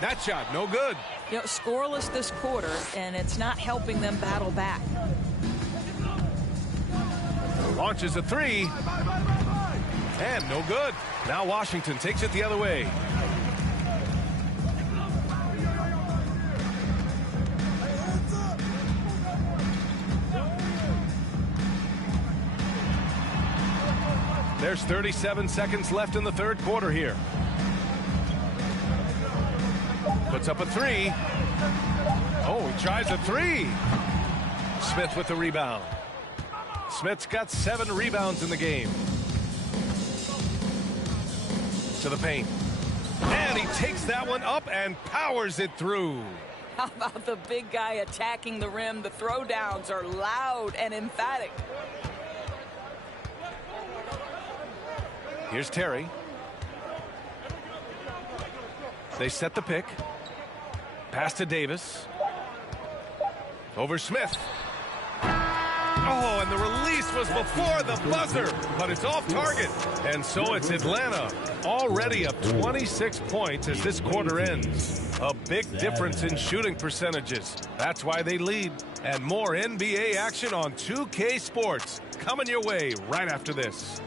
That shot, no good. You know, scoreless this quarter, and it's not helping them battle back. Launches a 3. And no good. Now Washington takes it the other way. There's 37 seconds left in the third quarter here. Puts up a 3. Oh, he tries a 3. Smith with the rebound. Smith's got 7 rebounds in the game. To the paint. And he takes that one up and powers it through. How about the big guy attacking the rim? The throwdowns are loud and emphatic. Here's Terry. They set the pick. Pass to Davis. Over Smith. Oh, and the release was before the buzzer, but it's off target. And so it's Atlanta, already up 26 points as this quarter ends. A big difference in shooting percentages. That's why they lead. And more NBA action on 2K Sports coming your way right after this.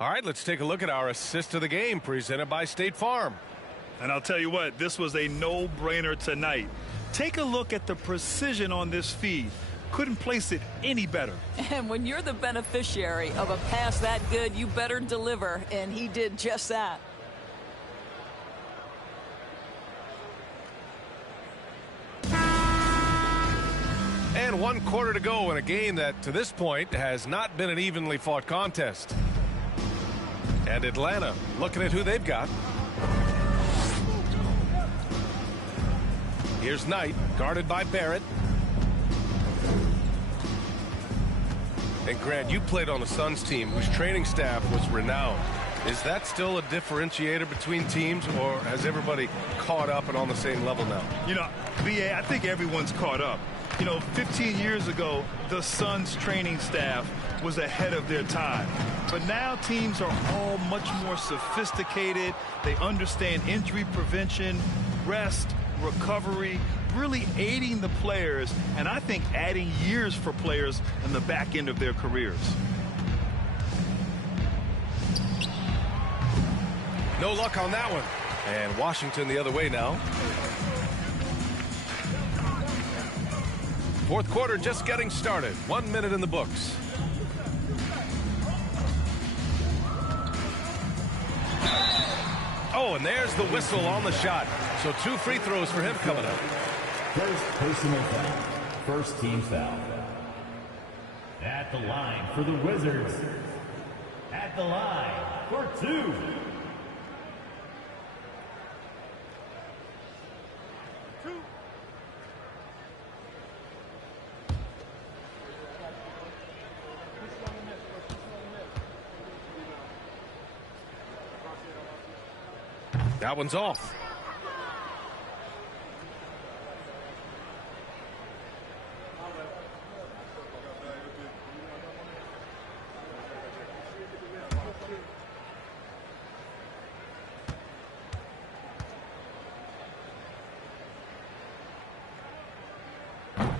All right, let's take a look at our assist of the game presented by State Farm. And I'll tell you what, this was a no-brainer tonight. Take a look at the precision on this feed. Couldn't place it any better. And when you're the beneficiary of a pass that good, you better deliver, and he did just that. And 1 quarter to go in a game that, to this point, has not been an evenly fought contest. And Atlanta looking at who they've got. Here's Knight, guarded by Barrett. And Grant, you played on the Suns team whose training staff was renowned. Is that still a differentiator between teams, or has everybody caught up and on the same level now? You know, BA, I think everyone's caught up. You know, 15 years ago, the Suns training staff was ahead of their time. But now teams are all much more sophisticated. They understand injury prevention, rest, recovery, really aiding the players, and I think adding years for players in the back end of their careers. No luck on that one. And Washington the other way now. Fourth quarter just getting started. 1 minute in the books. Oh, and there's the whistle on the shot. So 2 free throws for him coming up. First personal foul. First team foul. At the line for the Wizards. At the line for 2. That one's off.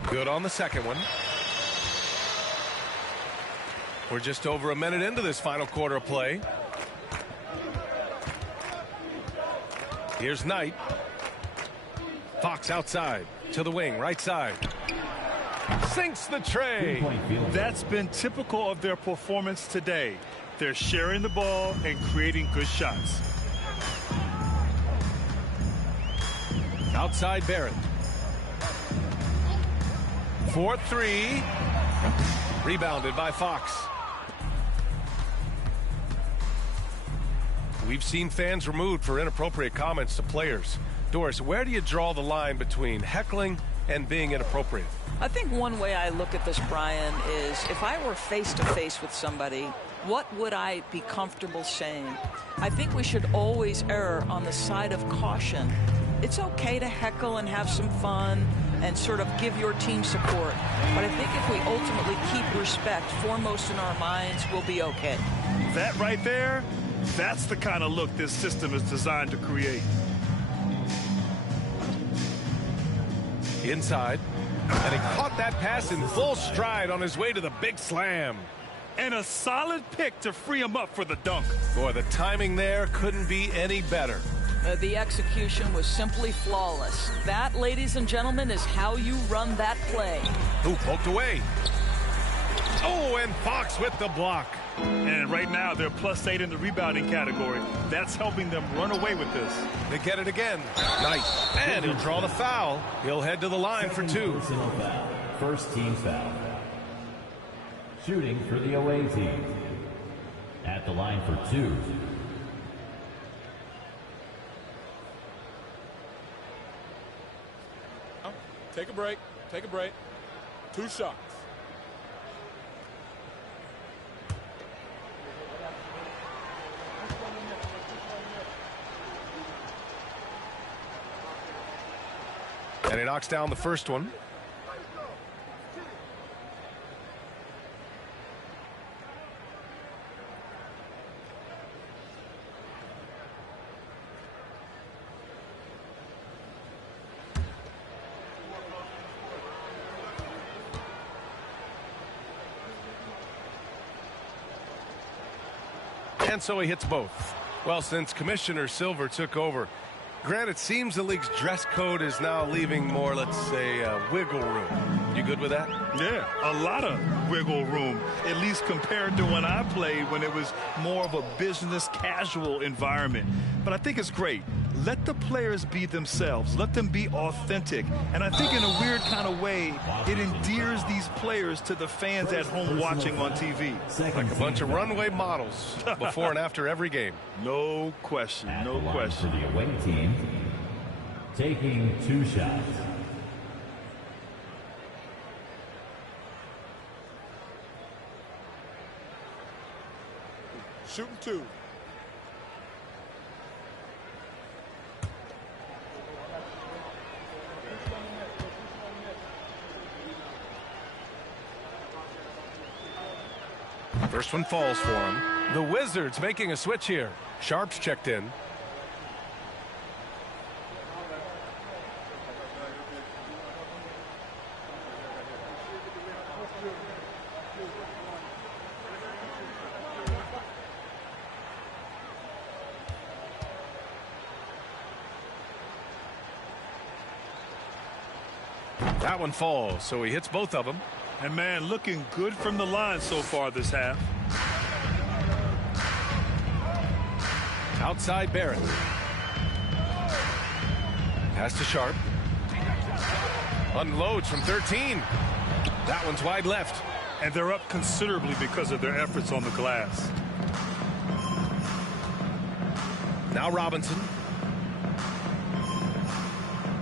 Good on the second one. We're just over a minute into this final quarter of play. Here's Knight. Fox outside to the wing, right side. Sinks the tray. That's been typical of their performance today. They're sharing the ball and creating good shots. Outside Barrett. 4-3. Rebounded by Fox. We've seen fans removed for inappropriate comments to players. Doris, where do you draw the line between heckling and being inappropriate? I think one way I look at this, Brian, is if I were face-to-face with somebody, what would I be comfortable saying? I think we should always err on the side of caution. It's okay to heckle and have some fun and sort of give your team support. But I think if we ultimately keep respect foremost in our minds, we'll be okay. That right there, that's the kind of look this system is designed to create. Inside. And he caught that pass in full stride on his way to the big slam. And a solid pick to free him up for the dunk. Boy, the timing there couldn't be any better. The execution was simply flawless. That, ladies and gentlemen, is how you run that play. Who poked away? Oh, and Fox with the block. And right now, they're +8 in the rebounding category. That's helping them run away with this. They get it again. Nice. And he'll draw the foul. He'll head to the line for 2. Personal foul. First team foul. Shooting for the away team. At the line for 2. Take a break. Take a break. 2 shots. And he knocks down the first one. And so he hits both. Well, since Commissioner Silver took over, Grant, it seems the league's dress code is now leaving more, let's say, wiggle room. You good with that? Yeah, a lot of wiggle room, at least compared to when I played, when it was more of a business casual environment. But I think it's great. let the players be themselves. Let them be authentic. And I think in a weird kind of way, it endears these players to the fans at home watching on TV. Like a bunch of runway models before and after every game. No question, no question. For the away team, taking 2 shots. Shooting 2. First one falls for him. The Wizards making a switch here. Sharp's checked in. That one falls, so he hits both of them. And man, looking good from the line so far this half. Outside Barrett. Pass to Sharp. Unloads from 13. That one's wide left. And they're up considerably because of their efforts on the glass. Now Robinson.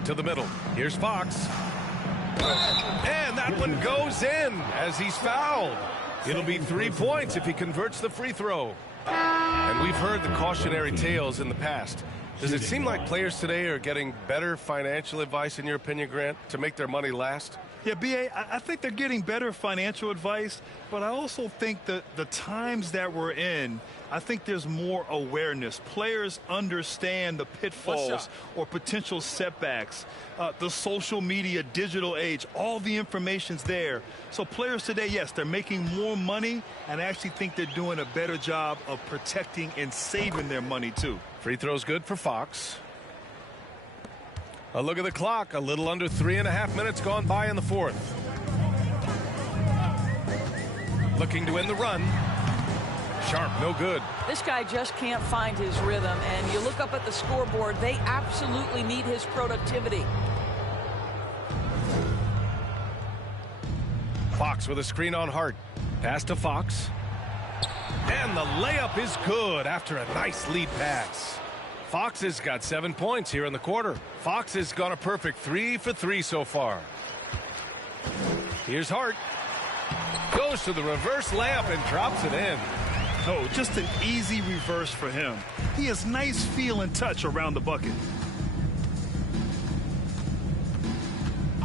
To the middle. Here's Fox. And that one goes in as he's fouled. It'll be 3 points if he converts the free throw. And we've heard the cautionary tales in the past. Does it seem like players today are getting better financial advice, in your opinion, Grant, to make their money last? Yeah, B.A., I think they're getting better financial advice, but I also think that the times that we're in, I think there's more awareness. Players understand the pitfalls or potential setbacks. The social media, digital age, all the information's there. So players today, yes, they're making more money, and I actually think they're doing a better job of protecting and saving their money, too. Free throw's good for Fox. A look at the clock. A little under 3.5 minutes gone by in the fourth. Looking to win the run. Sharp, no good. This guy just can't find his rhythm, and you look up at the scoreboard, they absolutely need his productivity. Fox with a screen on Hart. Pass to Fox. And the layup is good after a nice lead pass. Fox has got 7 points here in the quarter. Fox has gone a perfect 3 for 3 so far. Here's Hart. Goes to the reverse layup and drops it in. Oh, just an easy reverse for him. He has nice feel and touch around the bucket.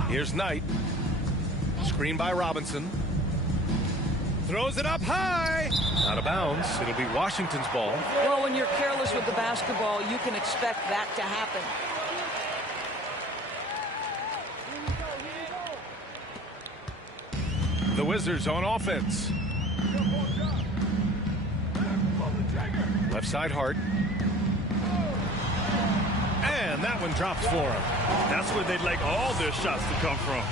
Here's Knight. Screen by Robinson. Throws it up high. Out of bounds. It'll be Washington's ball. Well, when you're careless with the basketball, you can expect that to happen. The Wizards on offense. Left side Hart. And that one drops for him. That's where they'd like all their shots to come from.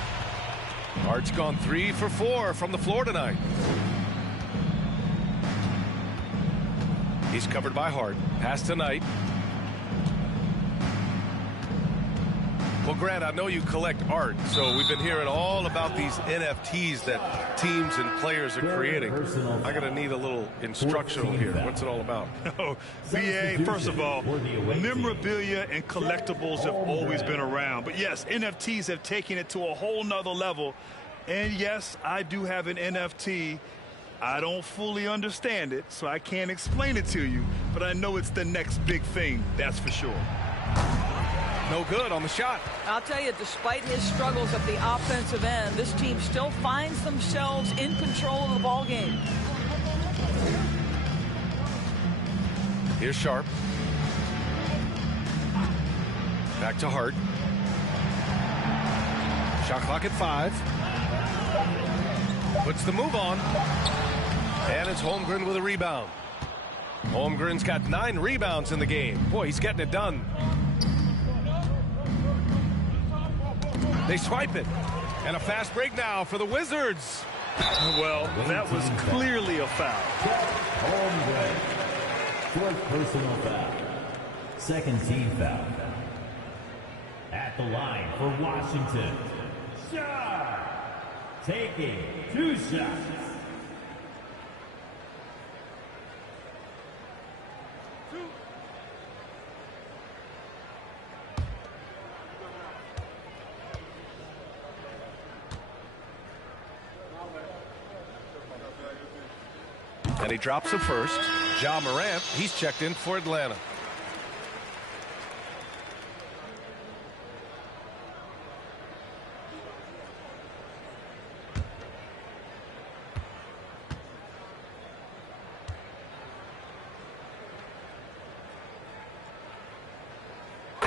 Hart's gone 3 for 4 from the floor tonight. He's covered by Hart. Pass to Knight. Well, Grant, I know you collect art, so we've been hearing all about these NFTs that teams and players are creating. I'm going to need a little instructional here. What's it all about? Oh, BA, first of all, memorabilia and collectibles have always been around. But yes, NFTs have taken it to a whole nother level. And yes, I do have an NFT. I don't fully understand it, so I can't explain it to you. But I know it's the next big thing, that's for sure. No good on the shot. I'll tell you, despite his struggles at the offensive end, this team still finds themselves in control of the ball game. Here's Sharp. Back to Hart. Shot clock at 5. Puts the move on. And it's Holmgren with a rebound. Holmgren's got 9 rebounds in the game. Boy, he's getting it done. They swipe it. And a fast break now for the Wizards. Well, that was clearly a foul. Holmgren. Fourth personal foul. Second team foul. At the line for Washington, Shot. Taking 2 shots. And he drops it first. Ja Morant, he's checked in for Atlanta.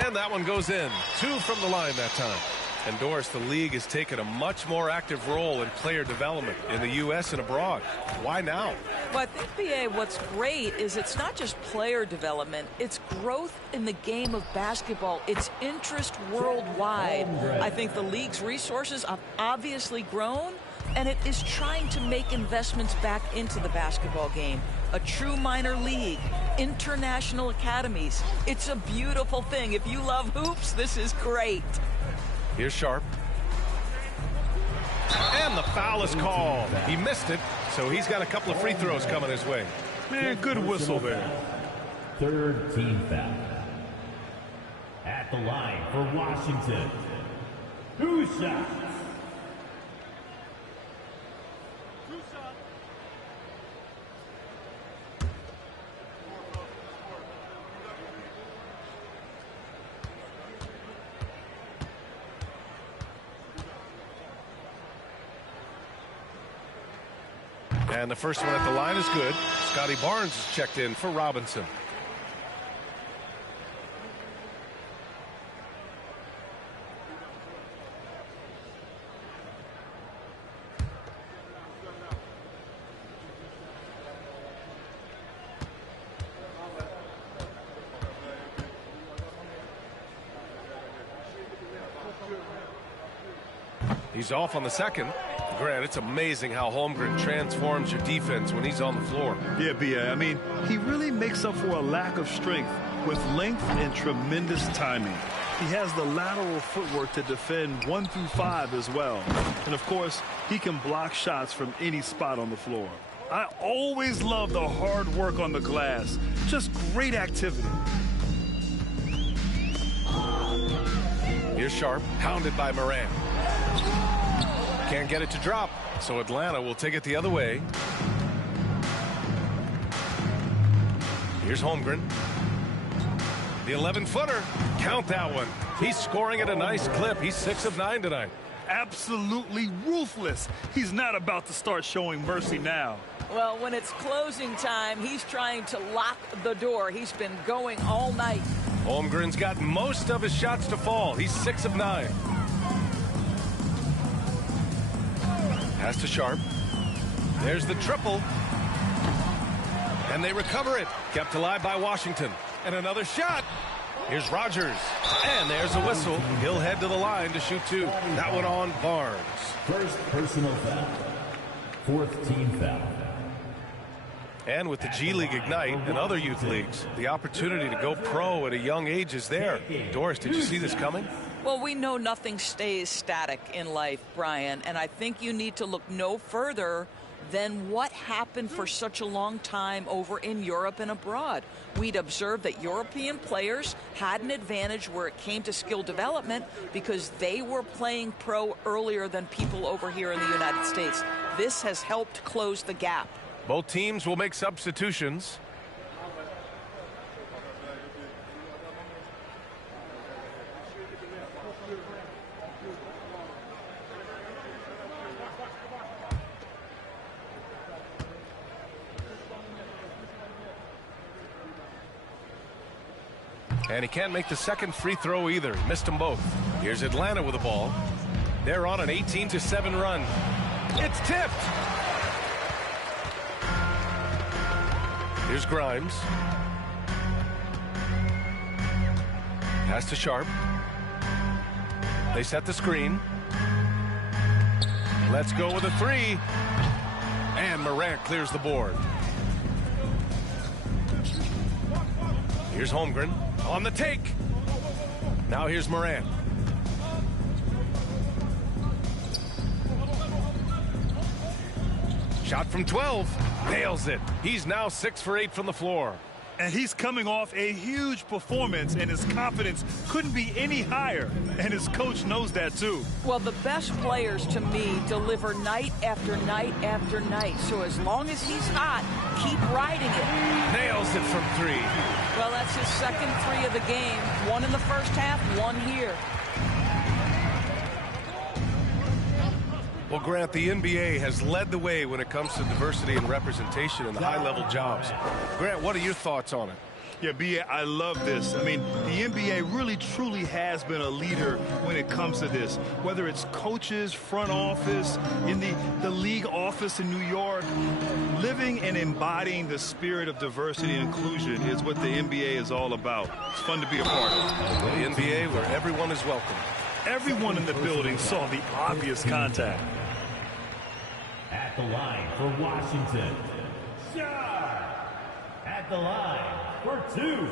And that one goes in. 2 from the line that time. And Doris, the league has taken a much more active role in player development in the U.S. and abroad. Why now? Well, I think, B.A., what's great is it's not just player development. It's growth in the game of basketball. It's interest worldwide. I think the league's resources have obviously grown, and it is trying to make investments back into the basketball game. A true minor league, international academies. It's a beautiful thing. If you love hoops, this is great. Here's Sharp. And the foul is called. He missed it, so he's got a couple of free throws coming his way. Man, good whistle there. Third team foul. At the line for Washington, 2 shots. And the first one at the line is good. Scotty Barnes is checked in for Robinson. He's off on the second. Grant, it's amazing how Holmgren transforms your defense when he's on the floor. Yeah, B.A. I mean, he really makes up for a lack of strength with length and tremendous timing. He has the lateral footwork to defend 1 through 5 as well. And, of course, he can block shots from any spot on the floor. I always love the hard work on the glass. Just great activity. Here's Sharp, pounded by Morant. Can't get it to drop, so Atlanta will take it the other way. Here's Holmgren. The 11-footer. Count that one. He's scoring at a nice clip. He's 6 of 9 tonight. Absolutely ruthless. He's not about to start showing mercy now. Well, when it's closing time, he's trying to lock the door. He's been going all night. Holmgren's got most of his shots to fall. He's 6 of 9. Pass to Sharp. There's the triple. And they recover it. Kept alive by Washington. And another shot. Here's Rogers. And there's a whistle. He'll head to the line to shoot 2. That one on Barnes. First personal foul. Fourth team foul. And with the G League Ignite and other youth leagues, the opportunity to go pro at a young age is there. Doris, did you see this coming? Well, we know nothing stays static in life, Brian, and I think you need to look no further than what happened for such a long time over in Europe and abroad. We'd observed that European players had an advantage where it came to skill development because they were playing pro earlier than people over here in the United States. This has helped close the gap. Both teams will make substitutions. And he can't make the second free throw either. He missed them both. Here's Atlanta with the ball. They're on an 18-7 run. It's tipped. Here's Grimes. Pass to Sharp. They set the screen. Let's go with a 3. And Morant clears the board. Here's Holmgren. On the take. Now here's Morant. Shot from 12. Nails it. He's now 6 for 8 from the floor. And he's coming off a huge performance, and his confidence couldn't be any higher. And his coach knows that, too. Well, the best players, to me, deliver night after night after night. So as long as he's hot, keep riding it. Nails it from 3. Well, that's his second 3 of the game. 1 in the first half, 1 here. Well, Grant, the NBA has led the way when it comes to diversity and representation in the high-level jobs. Grant, what are your thoughts on it? Yeah, B.A., I love this. I mean, the NBA really, truly has been a leader when it comes to this. Whether it's coaches, front office, in the league office in New York, living and embodying the spirit of diversity and inclusion is what the NBA is all about. It's fun to be a part of. The NBA where everyone is welcome. Everyone in the building saw the obvious contact. At the line for Washington, Shar. At the line for 2.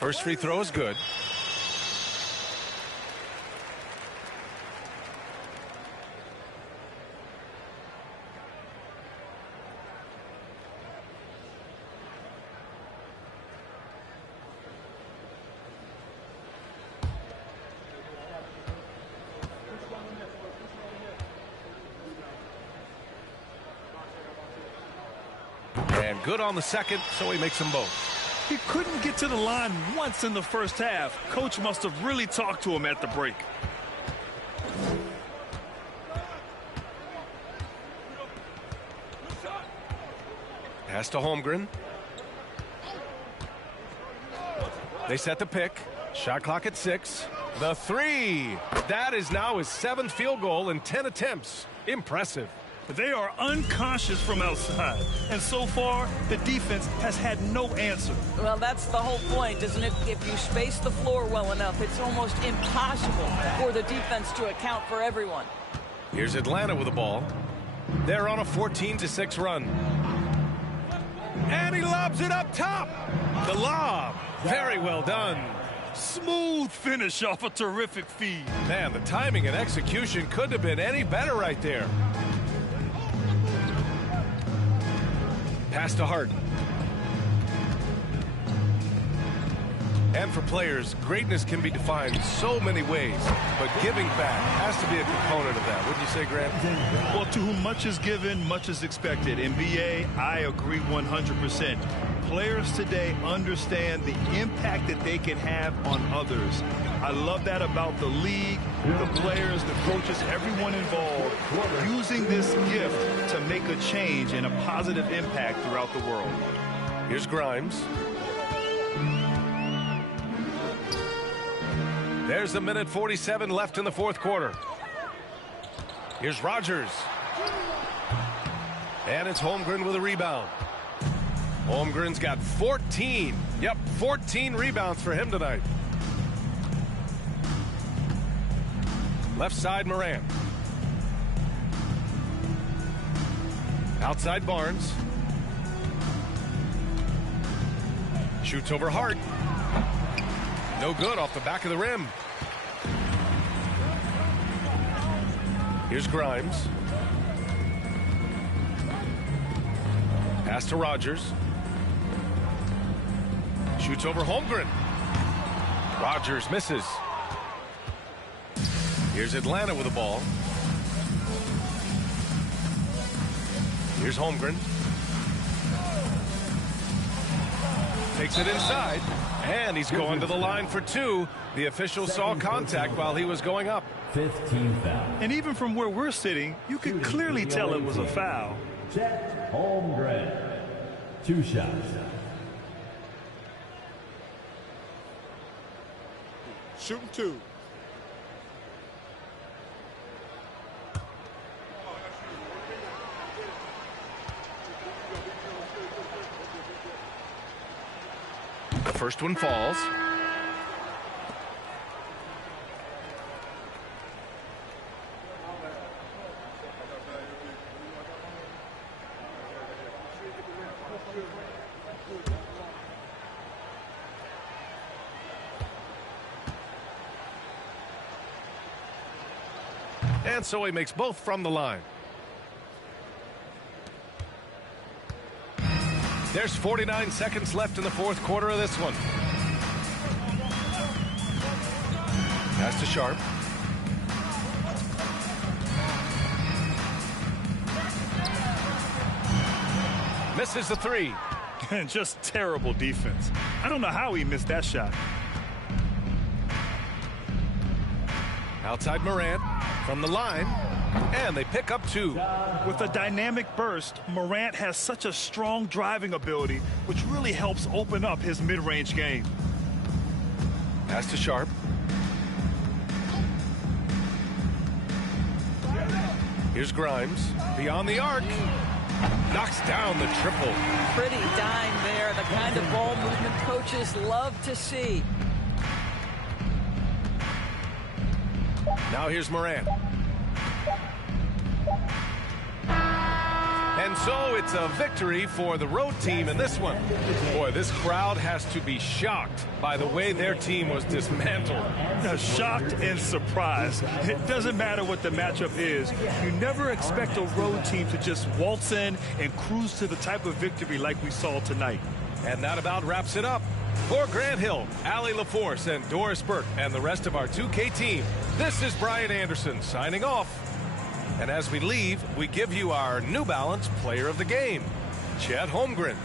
First free throw is good. And good on the second, so he makes them both. He couldn't get to the line once in the first half. Coach must have really talked to him at the break. Pass to Holmgren. They set the pick. Shot clock at 6. The 3. That is now his 7th field goal in 10 attempts. Impressive. They are unconscious from outside, and so far the defense has had no answer. Well, that's the whole point, isn't it? If you space the floor well enough, it's almost impossible for the defense to account for everyone. Here's Atlanta with the ball. They're on a 14-6 run. And he lobs it up top. The lob. Very well done. Smooth finish off a terrific feed. Man, the timing and execution couldn't have been any better right there. Pass to Harden. And for players, greatness can be defined so many ways, but giving back has to be a component of that. Wouldn't you say, Grant? Well, to whom much is given, much is expected. In BA, I agree 100%. Players today understand the impact that they can have on others. I love that about the league, the players, the coaches, everyone involved, using this gift to make a change and a positive impact throughout the world. Here's Grimes. There's 1:47 left in the fourth quarter. Here's Rogers. And it's Holmgren with a rebound. Holmgren's got 14. Yep, 14 rebounds for him tonight. Left side, Morant. Outside, Barnes. Shoots over Hart. No good off the back of the rim. Here's Grimes. Pass to Rogers. Shoots over Holmgren. Rogers misses. Here's Atlanta with the ball. Here's Holmgren. Takes it inside. And he's going to the line for 2. The official saw contact while he was going up. 15th foul. And even from where we're sitting, you could clearly tell it was a foul. Chet Holmgren. 2 shots. Shooting 2. First one falls. And so he makes both from the line. There's 49 seconds left in the fourth quarter of this one. Pass to Sharp. Misses the three. Just terrible defense. I don't know how he missed that shot. Outside Morant from the line, and they pick up two. With a dynamic burst, Morant has such a strong driving ability, which really helps open up his mid-range game. Pass to Sharp. Here's Grimes beyond the arc. Knocks down the triple. Pretty dime there, the kind of ball movement coaches love to see. Now here's Morant. And so it's a victory for the road team in this one. Boy, this crowd has to be shocked by the way their team was dismantled. Shocked and surprised. It doesn't matter what the matchup is. You never expect a road team to just waltz in and cruise to the type of victory like we saw tonight. And that about wraps it up. For Grant Hill, Allie LaForce, and Doris Burke, and the rest of our 2K team, this is Brian Anderson signing off. And as we leave, we give you our New Balance Player of the Game, Chet Holmgren.